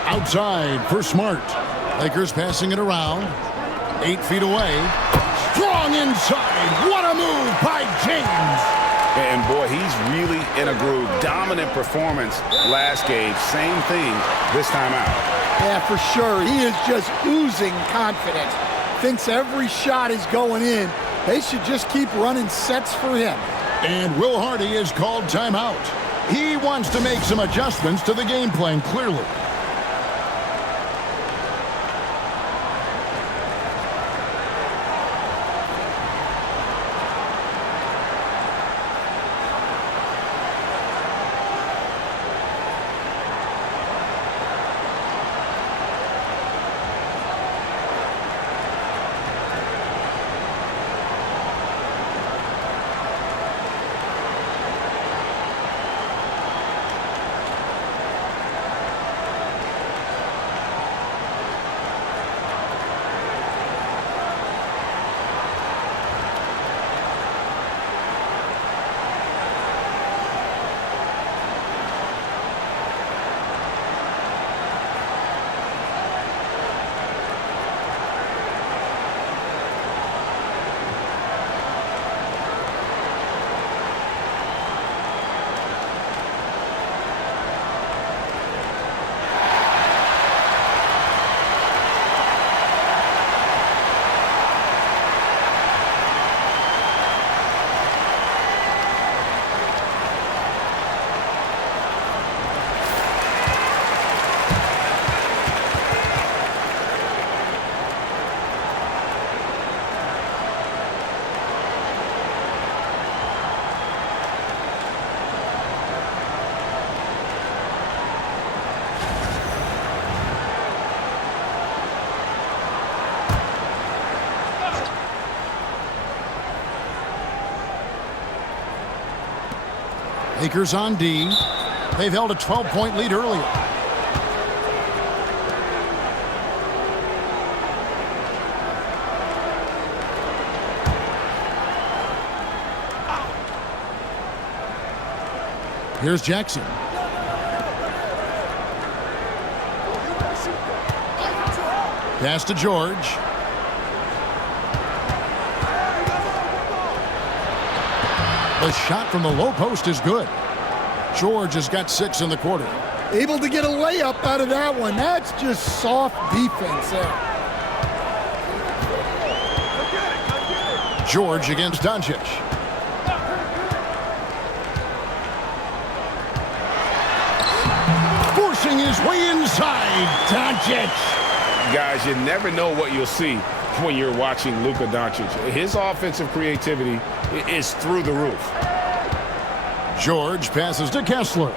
Outside for Smart. Lakers passing it around. 8 feet away. Strong inside. What a move by James. And, boy, he's really in a groove. Dominant performance last game. Same thing this time out. Yeah, for sure. He is just oozing confidence. Thinks every shot is going in. They should just keep running sets for him. And Will Hardy is called timeout. He wants to make some adjustments to the game plan, clearly. Lakers on D. They've held a 12-point lead earlier. Here's Jackson. Pass to George. The shot from the low post is good. George has got 6 in the quarter. Able to get a layup out of that one. That's just soft defense there. George against Doncic. Forcing his way inside. Doncic. Guys, you never know what you'll see when you're watching Luka Doncic. His offensive creativity is through the roof. George passes to Kessler.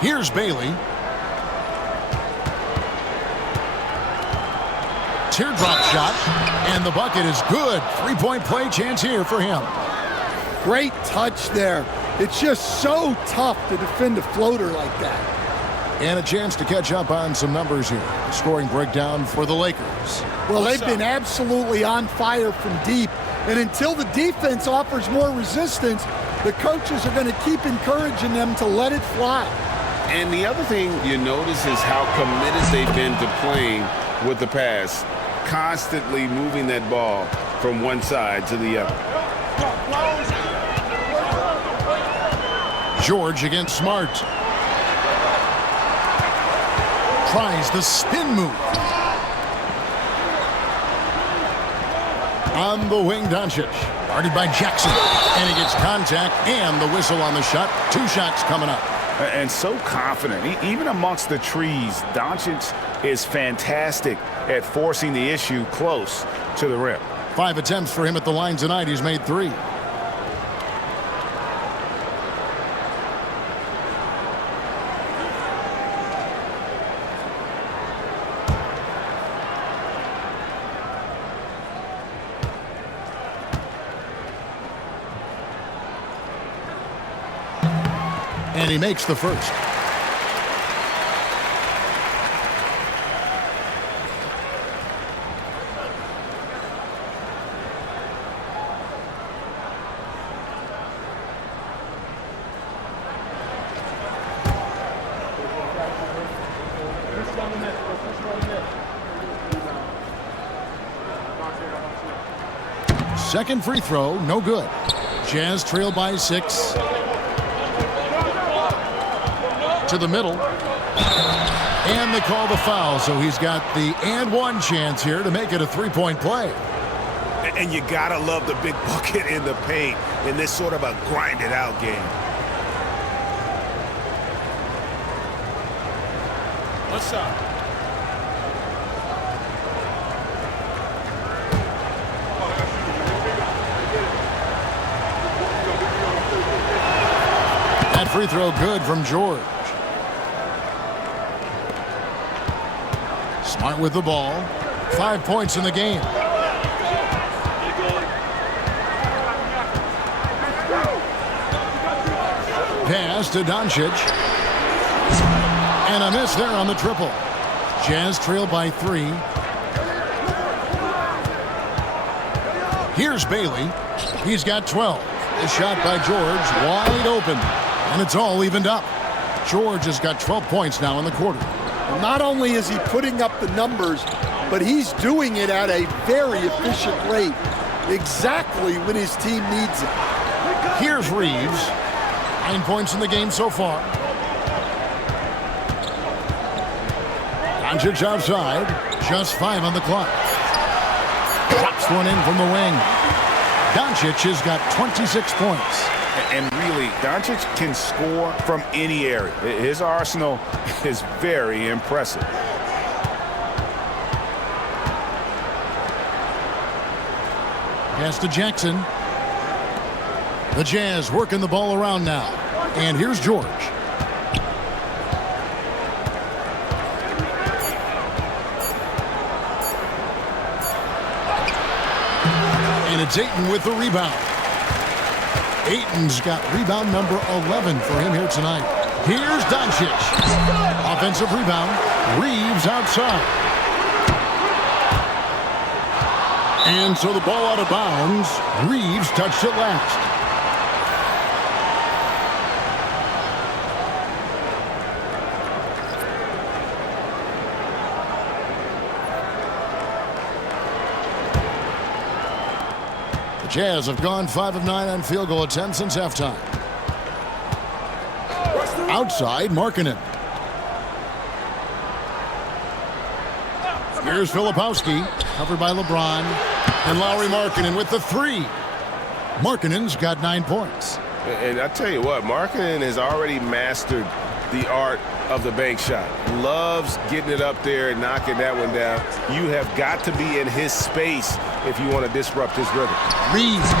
Here's Bailey. Teardrop shot, and the bucket is good. 3-point play chance here for him. Great touch there. It's just so tough to defend a floater like that. And a chance to catch up on some numbers here. Scoring breakdown for the Lakers. Well, they've been absolutely on fire from deep. And until the defense offers more resistance, the coaches are going to keep encouraging them to let it fly. And the other thing you notice is how committed they've been to playing with the pass, constantly moving that ball from one side to the other. George against Smart. Tries the spin move. On the wing, Doncic. Guarded by Jackson. And he gets contact and the whistle on the shot. 2 shots coming up. And so confident. Even amongst the trees, Doncic is fantastic at forcing the issue close to the rim. 5 attempts for him at the line tonight. He's made 3. And he makes the first. Second free throw, no good. Jazz trail by 6. To the middle. And they call the foul, so he's got the and one chance here to make it a three-point play. And you gotta love the big bucket in the paint in this sort of a grinded-out game. What's up? That free throw good from George. Smart with the ball. 5 points in the game. Pass to Doncic. And a miss there on the triple. Jazz trail by 3. Here's Bailey. He's got 12. The shot by George wide open. And it's all evened up. George has got 12 points now in the quarter. Not only is he putting up the numbers, but he's doing it at a very efficient rate. Exactly when his team needs it. Here's Reeves. 9 points in the game so far. Doncic outside. Just 5 on the clock. Drops one in from the wing. Doncic has got 26 points. And really, Doncic can score from any area. His arsenal is very impressive. Pass to Jackson. The Jazz working the ball around now. And here's George. And it's Ayton with the rebound. Ayton's got rebound number 11 for him here tonight. Here's Doncic. Offensive rebound. Reeves outside. And so the ball out of bounds. Reeves touched it last. Jazz have gone 5 of 9 on field goal attempts since halftime. Outside, Markkanen. Here's Filipowski, covered by LeBron. And Lauri Markkanen with the 3. Markkanen's got 9 points. And I tell you what, Markkanen has already mastered the art of the bank shot. Loves getting it up there and knocking that one down. You have got to be in his space if you want to disrupt his rhythm. Reeves.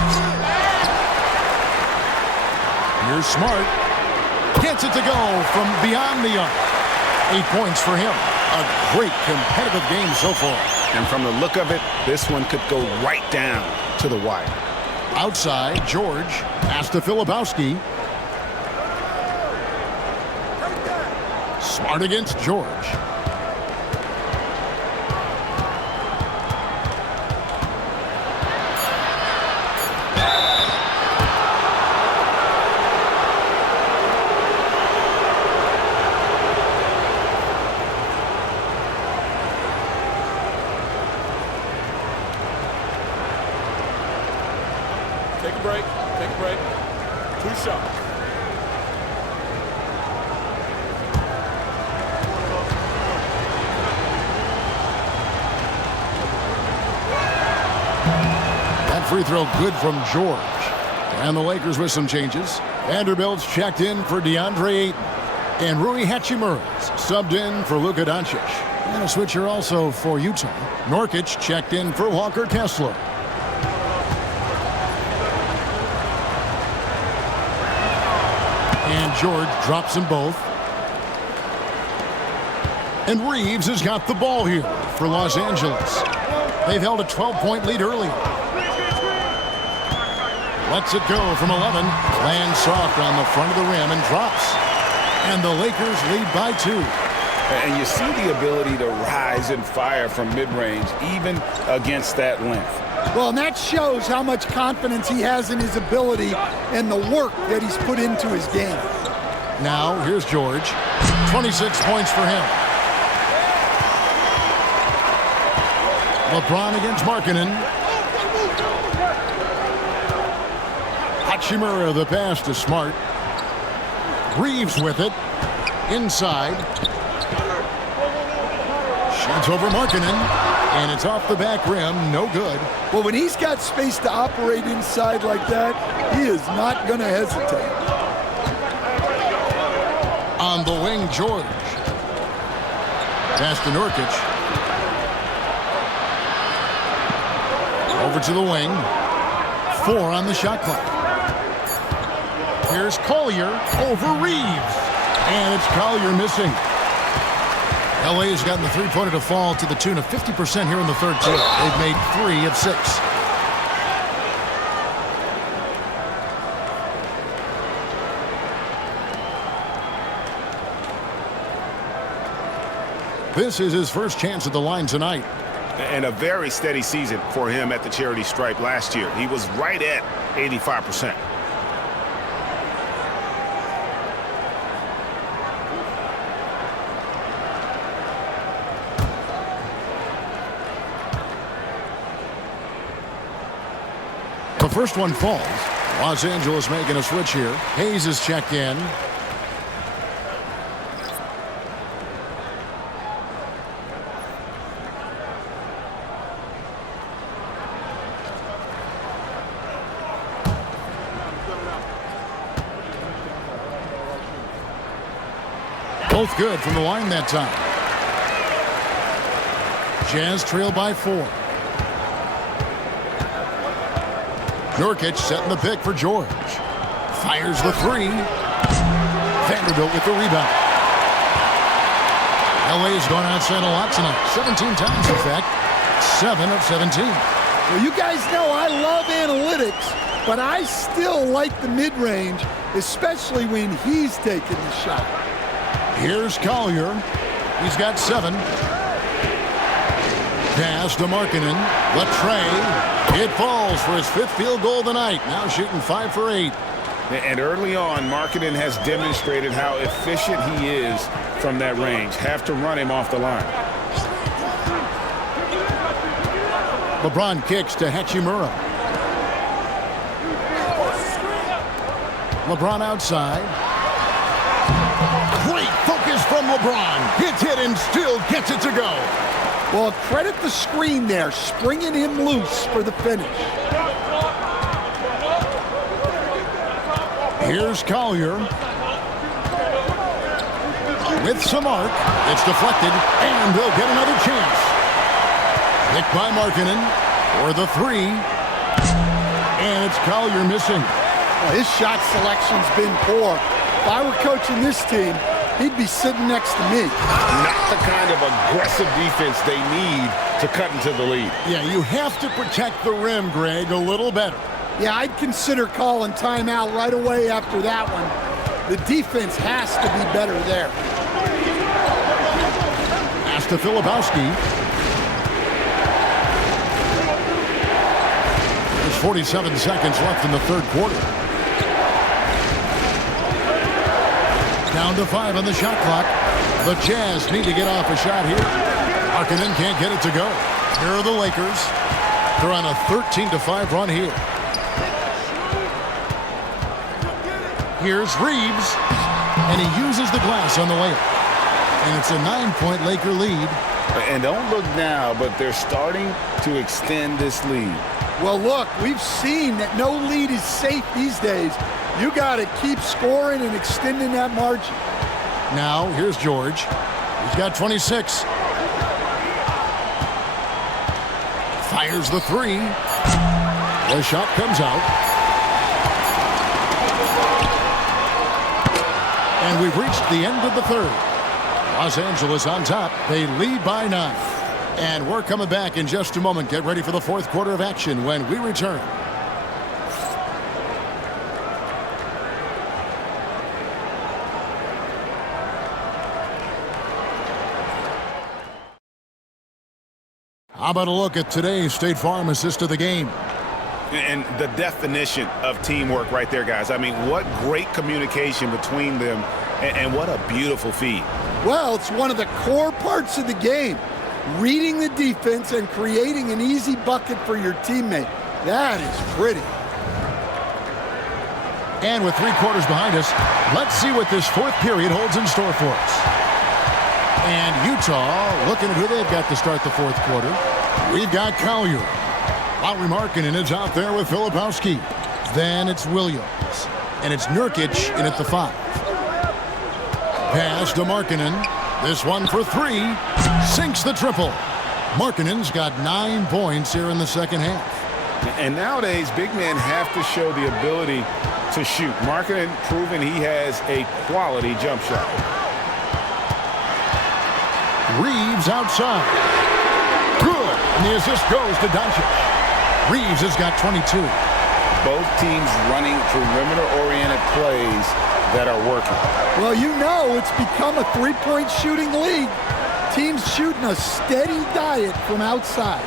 Here's Smart. Gets it to go from beyond the arc. 8 points for him. A great competitive game so far. And from the look of it, this one could go right down to the wire. Outside, George. Pass to Filipowski. Smart against George. Take a break. Take a break. 2 shots. That free throw good from George. And the Lakers with some changes. Vanderbilt's checked in for DeAndre Ayton. And Rui Hachimura's subbed in for Luka Doncic. And a switcher also for Utah. Nurkic checked in for Walker Kessler. And George drops them both. And Reeves has got the ball here for Los Angeles. They've held a 12-point lead early. Lets it go from 11. Lands soft on the front of the rim and drops. And the Lakers lead by 2. And you see the ability to rise and fire from mid-range, even against that length. Well, and that shows how much confidence he has in his ability and the work that he's put into his game. Now, here's George. 26 points for him. LeBron against Markkanen. Hachimura, the pass to Smart. Reeves with it. Inside. Shoots over Markkanen. And it's off the back rim. No good. Well, when he's got space to operate inside like that, he is not going to hesitate. On the wing, George. Pass to Nurkic. Over to the wing. 4 on the shot clock. Here's Collier over Reeves. And it's Collier missing. LA has gotten the three-pointer to fall to the tune of 50% here in the third quarter. They've made 3 of 6. This is his first chance at the line tonight. And a very steady season for him at the charity stripe last year. He was right at 85%. The first one falls. Los Angeles making a switch here. Hayes is checked in. Both good from the line that time. Jazz trail by 4. Nurkic setting the pick for George. Fires the 3. Vanderbilt with the rebound. LA has gone outside a lot tonight. 17 times, in fact. 7 of 17. Well, you guys know I love analytics, but I still like the mid-range, especially when he's taking the shot. Here's Collier. He's got 7. Pass to Markkanen. Latrey. It falls for his 5th field goal of the night. Now shooting 5 for 8. And early on, Markkanen has demonstrated how efficient he is from that range. Have to run him off the line. LeBron kicks to Hachimura. LeBron outside. Great focus from LeBron. Hits it and still gets it to go. Well, credit the screen there, springing him loose for the finish. Here's Collier. With some arc. It's deflected, and they'll get another chance. Picked by Markkanen for the 3. And it's Collier missing. Well, his shot selection's been poor. If I were coaching this team, he'd be sitting next to me. Not the kind of aggressive defense they need to cut into the lead. Yeah, you have to protect the rim, Greg, a little better. Yeah, I'd consider calling timeout right away after that one. The defense has to be better there. Pass to Filipowski. There's 47 seconds left in the third quarter. Down to 5 on the shot clock. The Jazz need to get off a shot here. Markkanen can't get it to go. Here are the Lakers. They're on a 13-5 run here. Here's Reeves. And he uses the glass on the layup. And it's a 9-point Laker lead. And don't look now, but they're starting to extend this lead. Well, look, we've seen that no lead is safe these days. You got to keep scoring and extending that margin. Now, here's George. He's got 26. Fires the 3. The shot comes out. And we've reached the end of the third. Los Angeles on top. They lead by 9. And we're coming back in just a moment. Get ready for the fourth quarter of action when we return. How about a look at today's State Farm assist of the game? And the definition of teamwork right there, guys. I mean, what great communication between them, and what a beautiful feed. Well, it's one of the core parts of the game. Reading the defense and creating an easy bucket for your teammate. That is pretty. And with 3 quarters behind us, let's see what this 4th period holds in store for us. And Utah, looking at who they've got to start the 4th quarter. We've got Collier. Lauri Markkanen is out there with Filipowski. Then it's Williams. And it's Nurkic in at the 5. Pass to Markkanen. This one for 3. Sinks the triple. Markkanen's got 9 points here in the second half. And nowadays, big men have to show the ability to shoot. Markkanen proving he has a quality jump shot. Reeves outside. Good. And the assist goes to Doncic. Reeves has got 22. Both teams running perimeter-oriented plays that are working. Well, you know it's become a three-point shooting league. Teams shooting a steady diet from outside.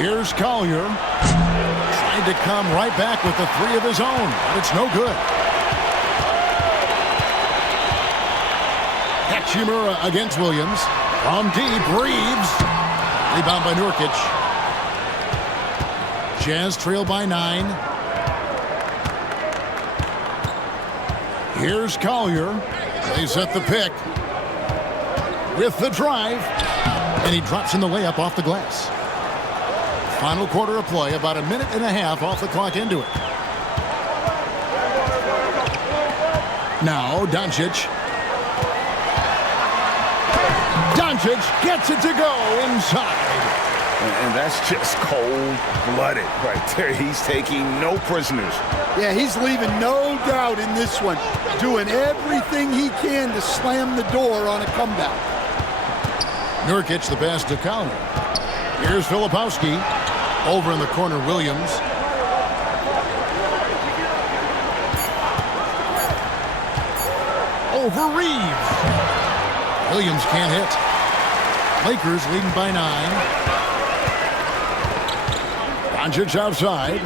Here's Collier. Trying to come right back with the 3 of his own, but it's no good. Hachimura against Williams. From deep, Reeves. Rebound by Nurkic. Jazz trail by 9. Here's Collier. They set the pick. With the drive. And he drops in the layup off the glass. Final quarter of play, about a minute and a half off the clock into it. Now, Doncic. Doncic gets it to go inside. And that's just cold-blooded right there. He's taking no prisoners. Yeah, he's leaving no doubt in this one. Doing everything he can to slam the door on a comeback. Nurkic, the pass to Collier. Here's Filipowski. Over in the corner, Williams. Over Reeves. Williams can't hit. Lakers leading by 9. Doncic outside.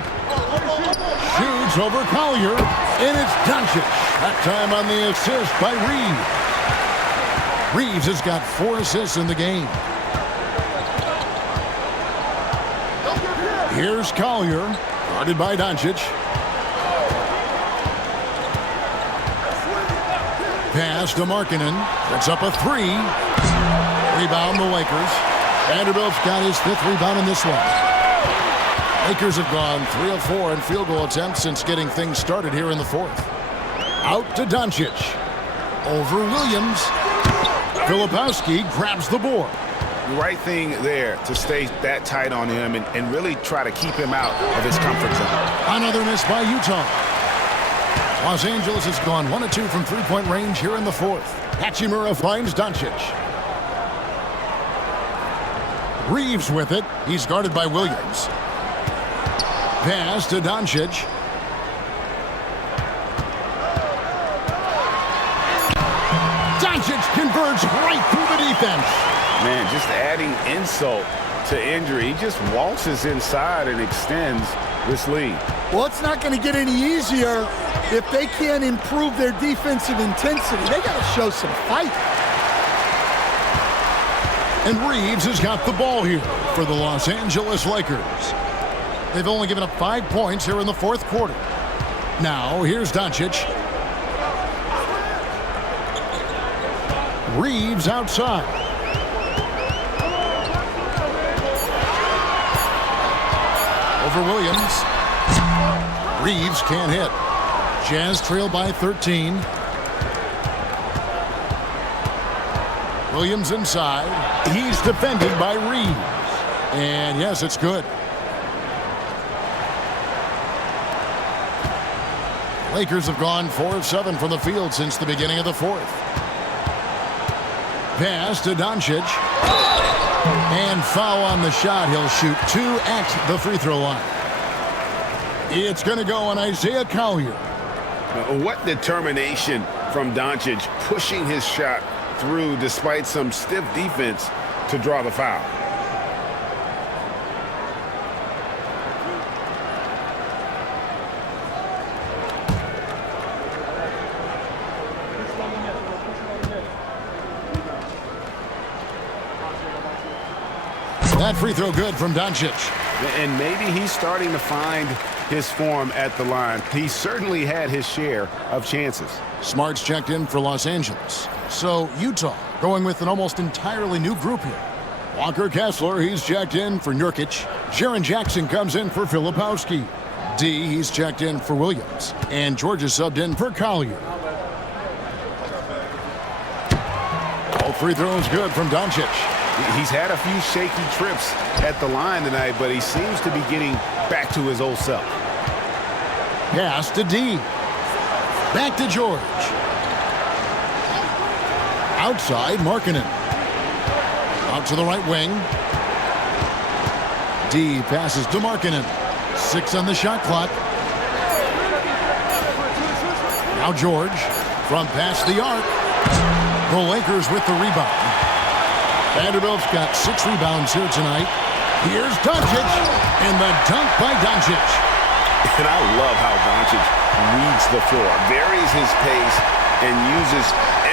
Shoots over Collier. And it's Doncic. That time on the assist by Reeves. Reeves has got 4 assists in the game. Here's Collier, guarded by Doncic. Pass to Markkanen. That's up a 3. Rebound the Lakers. Vanderbilt's got his 5th rebound in this one. Lakers have gone 3 of 4 in field goal attempts since getting things started here in the 4th. Out to Doncic. Over Williams. Filipowski grabs the board. Right thing there to stay that tight on him and really try to keep him out of his comfort zone. Another miss by Utah. Los Angeles has gone 1 of 2 from 3-point range here in the 4th. Hachimura finds Doncic. Reeves with it. He's guarded by Williams. Pass to Doncic. Doncic converts right through the defense. Man, just adding insult to injury. He just waltzes inside and extends this lead. Well, it's not going to get any easier if they can't improve their defensive intensity. They got to show some fight. And Reeves has got the ball here for the Los Angeles Lakers. They've only given up 5 points here in the 4th quarter. Now, here's Doncic. Reeves outside. Over Williams. Reeves can't hit. Jazz trail by 13. Williams inside. He's defended by Reeves. And yes, it's good. Lakers have gone 4 of 7 from the field since the beginning of the 4th. Pass to Doncic. And foul on the shot. He'll shoot 2 at the free throw line. It's going to go on Isaiah Collier. What determination from Doncic, pushing his shot through despite some stiff defense to draw the foul. That free throw good from Doncic. And maybe he's starting to find his form at the line. He certainly had his share of chances. Smart's checked in for Los Angeles. So Utah going with an almost entirely new group here. Walker Kessler, he's checked in for Nurkic. Jaren Jackson comes in for Filipowski. D, he's checked in for Williams. And George is subbed in for Collier. All free throws good from Doncic. He's had a few shaky trips at the line tonight, but he seems to be getting back to his old self. Pass to D. Back to George. Outside, Markkanen. Out to the right wing. D passes to Markkanen. 6 on the shot clock. Now George from past the arc. The Lakers with the rebound. Vanderbilt's got 6 rebounds here tonight. Here's Doncic, and the dunk by Doncic. And I love how Doncic reads the floor, varies his pace, and uses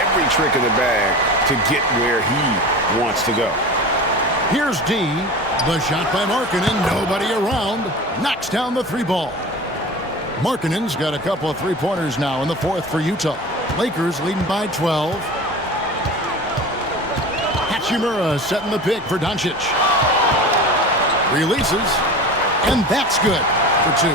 every trick in the bag to get where he wants to go. Here's D. The shot by Markkanen, nobody around. Knocks down the 3 ball. Markkanen's got a couple of 3-pointers now in the 4th for Utah. Lakers leading by 12. Hachimura setting the pick for Doncic. Releases, and that's good for 2.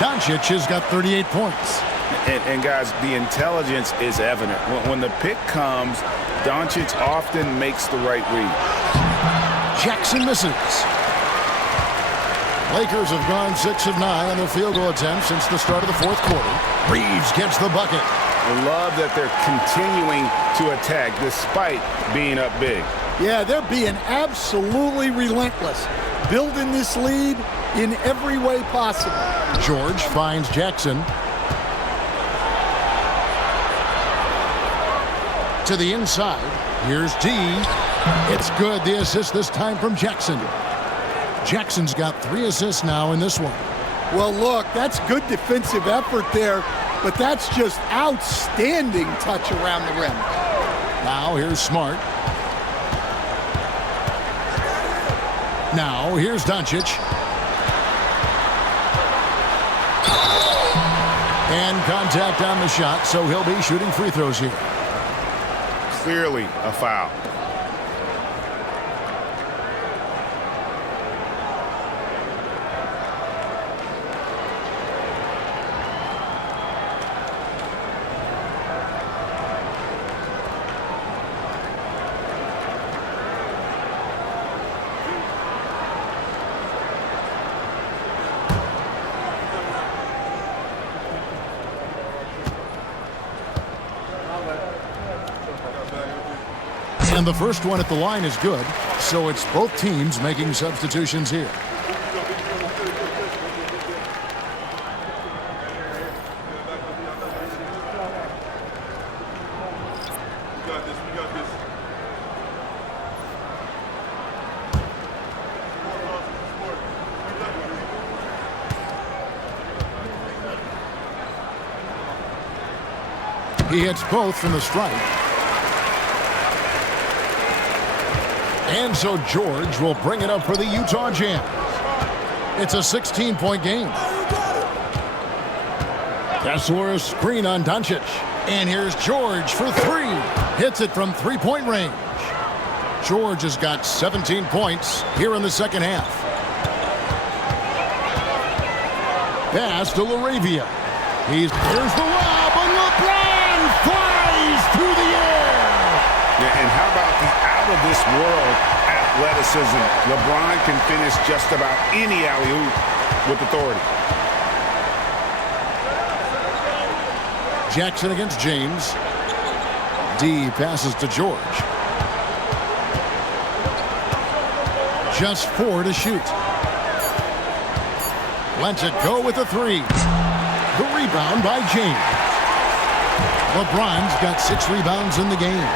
Doncic has got 38 points. And guys, the intelligence is evident. When the pick comes, Doncic often makes the right read. Jackson misses. Lakers have gone 6 of 9 on their field goal attempts since the start of the 4th quarter. Reeves gets the bucket. I love that they're continuing to attack despite being up big. Yeah, they're being absolutely relentless, building this lead in every way possible. George finds Jackson. To the inside. Here's D. It's good. The assist this time from Jackson. Jackson's got 3 assists now in this one. Well, look, that's good defensive effort there, but that's just outstanding touch around the rim. Now here's Smart. Now here's Doncic. And contact on the shot, so he'll be shooting free throws here. Clearly a foul. And the first one at the line is good, so it's both teams making substitutions here. He hits both from the stripe. And so George will bring it up for the Utah Jazz. It's a 16-point game. Kessler a screen on Doncic. And here's George for 3. Hits it from 3-point range. George has got 17 points here in the second half. Pass to LaRavia. Here's the lob, and LeBron flies through the air. Yeah, and how about the out-of-this-world athleticism? LeBron can finish just about any alley-oop with authority. Jackson against James. D passes to George. Just 4 to shoot. Lets it go with a 3. The rebound by James. LeBron's got 6 rebounds in the game.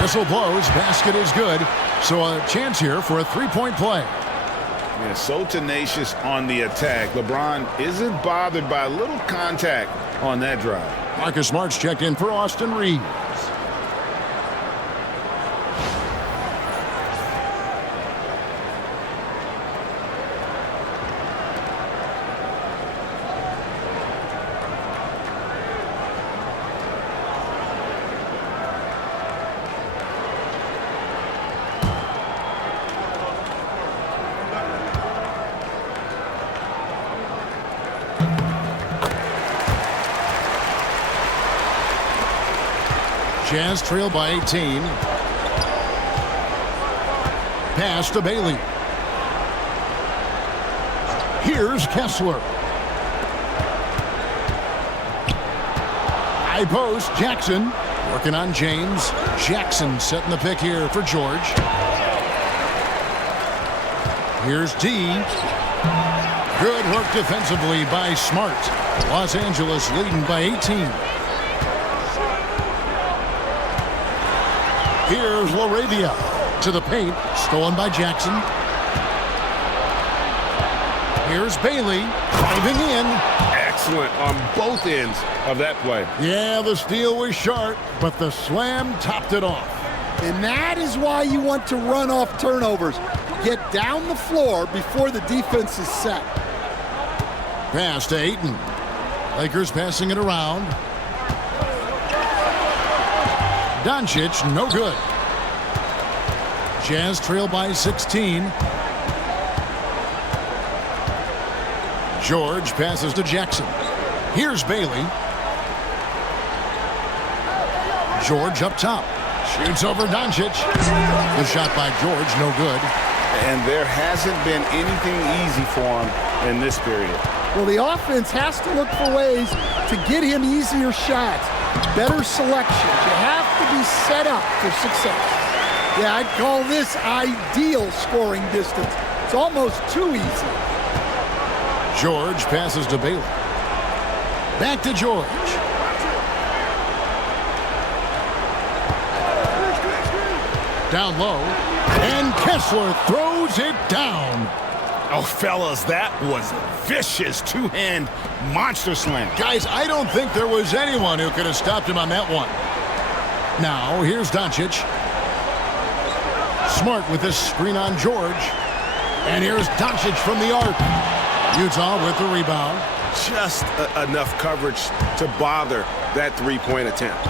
Whistle blows, basket is good, so a chance here for a 3-point play. Yeah, so tenacious on the attack. LeBron isn't bothered by a little contact on that drive. Marcus Smart's checked in for Austin Reeves. Jazz trail by 18. Pass to Bailey. Here's Kessler. High post, Jackson. Working on James. Jackson setting the pick here for George. Here's D. Good work defensively by Smart. Los Angeles leading by 18. Here's Laravia to the paint. Stolen by Jackson. Here's Bailey driving in. Excellent on both ends of that play. Yeah, the steal was sharp, but the slam topped it off. And that is why you want to run off turnovers. Get down the floor before the defense is set. Pass to Ayton. Lakers passing it around. Doncic, no good. Jazz trail by 16. George passes to Jackson. Here's Bailey. George up top. Shoots over Doncic. The shot by George, no good. And there hasn't been anything easy for him in this period. Well, the offense has to look for ways to get him easier shots, better selection. You have to be set up for success. Yeah, I'd call this ideal scoring distance. It's almost too easy. George passes to Bailey. Back to George. Down low. And Kessler throws it down. Oh, fellas, that was a vicious two-hand monster slam. Guys, I don't think there was anyone who could have stopped him on that one. Now, here's Doncic. Smart with this screen on George. And here's Doncic from the arc. Utah with the rebound. Just enough coverage to bother that three-point attempt.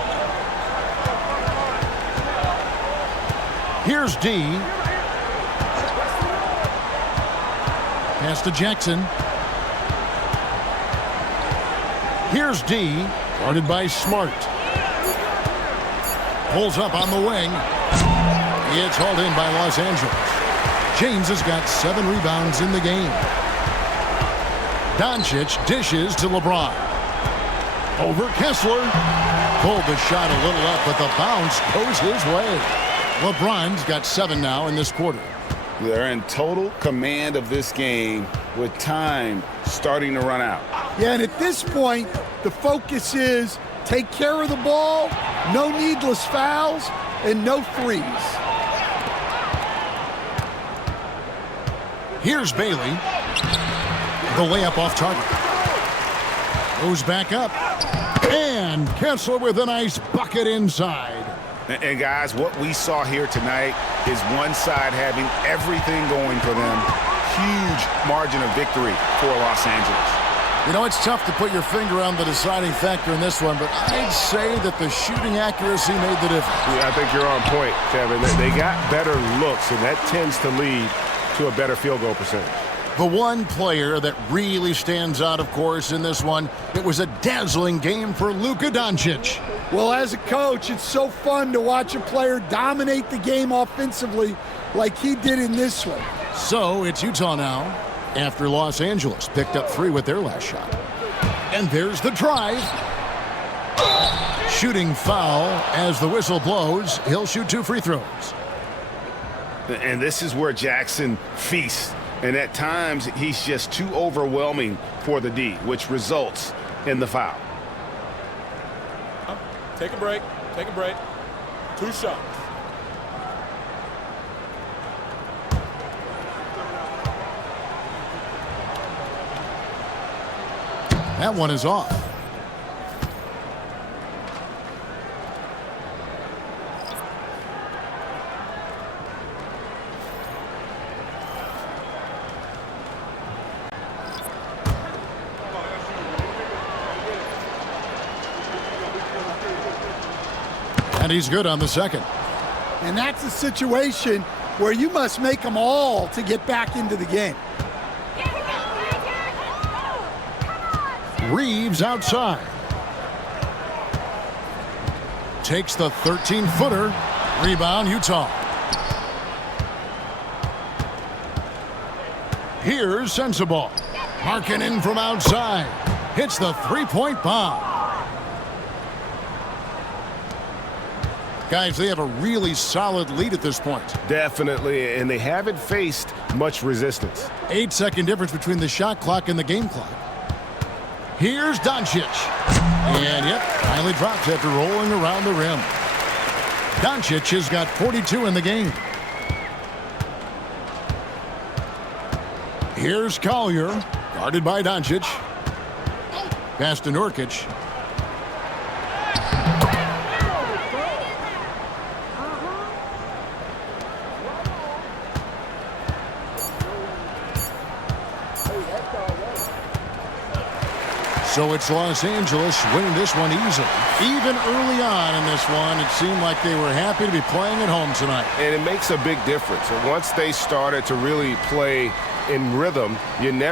Here's D. Pass to Jackson. Here's D. Guarded by Smart. Pulls up on the wing. It's hauled in by Los Angeles. James has got 7 rebounds in the game. Doncic dishes to LeBron. Over Kessler. Pulled the shot a little up, but the bounce goes his way. LeBron's got 7 now in this quarter. They're in total command of this game with time starting to run out. Yeah, and at this point, the focus is take care of the ball, no needless fouls, and no threes. Here's Bailey. The layup off target. Goes back up. And Kessler with a nice bucket inside. And guys, what we saw here tonight is one side having everything going for them. Huge margin of victory for Los Angeles. You know, it's tough to put your finger on the deciding factor in this one, but I'd say that the shooting accuracy made the difference. Yeah, I think you're on point, Kevin. They got better looks, and that tends to lead to a better field goal percentage. The one player that really stands out, of course, in this one, it was a dazzling game for Luka Doncic. Well, as a coach, it's so fun to watch a player dominate the game offensively like he did in this one. So it's Utah now, after Los Angeles picked up 3 with their last shot. And there's the drive. Shooting foul as the whistle blows. He'll shoot 2 free throws. And this is where Jackson feasts. And at times, he's just too overwhelming for the D, which results in the foul. Take a break. Take a break. 2 shots. That one is off. And he's good on the second. And that's a situation where you must make them all to get back into the game. Reeves outside. Takes the 13-footer. Rebound, Utah. Here's Sensabaugh. Marking in from outside. Hits the three-point bomb. Guys, they have a really solid lead at this point. Definitely, and they haven't faced much resistance. 8-second difference between the shot clock and the game clock. Here's Doncic. And yep, finally drops after rolling around the rim. Doncic has got 42 in the game. Here's Collier, guarded by Doncic. Pass to Nurkic. So it's Los Angeles winning this one easily. Even early on in this one, it seemed like they were happy to be playing at home tonight. And it makes a big difference. And once they started to really play in rhythm, you never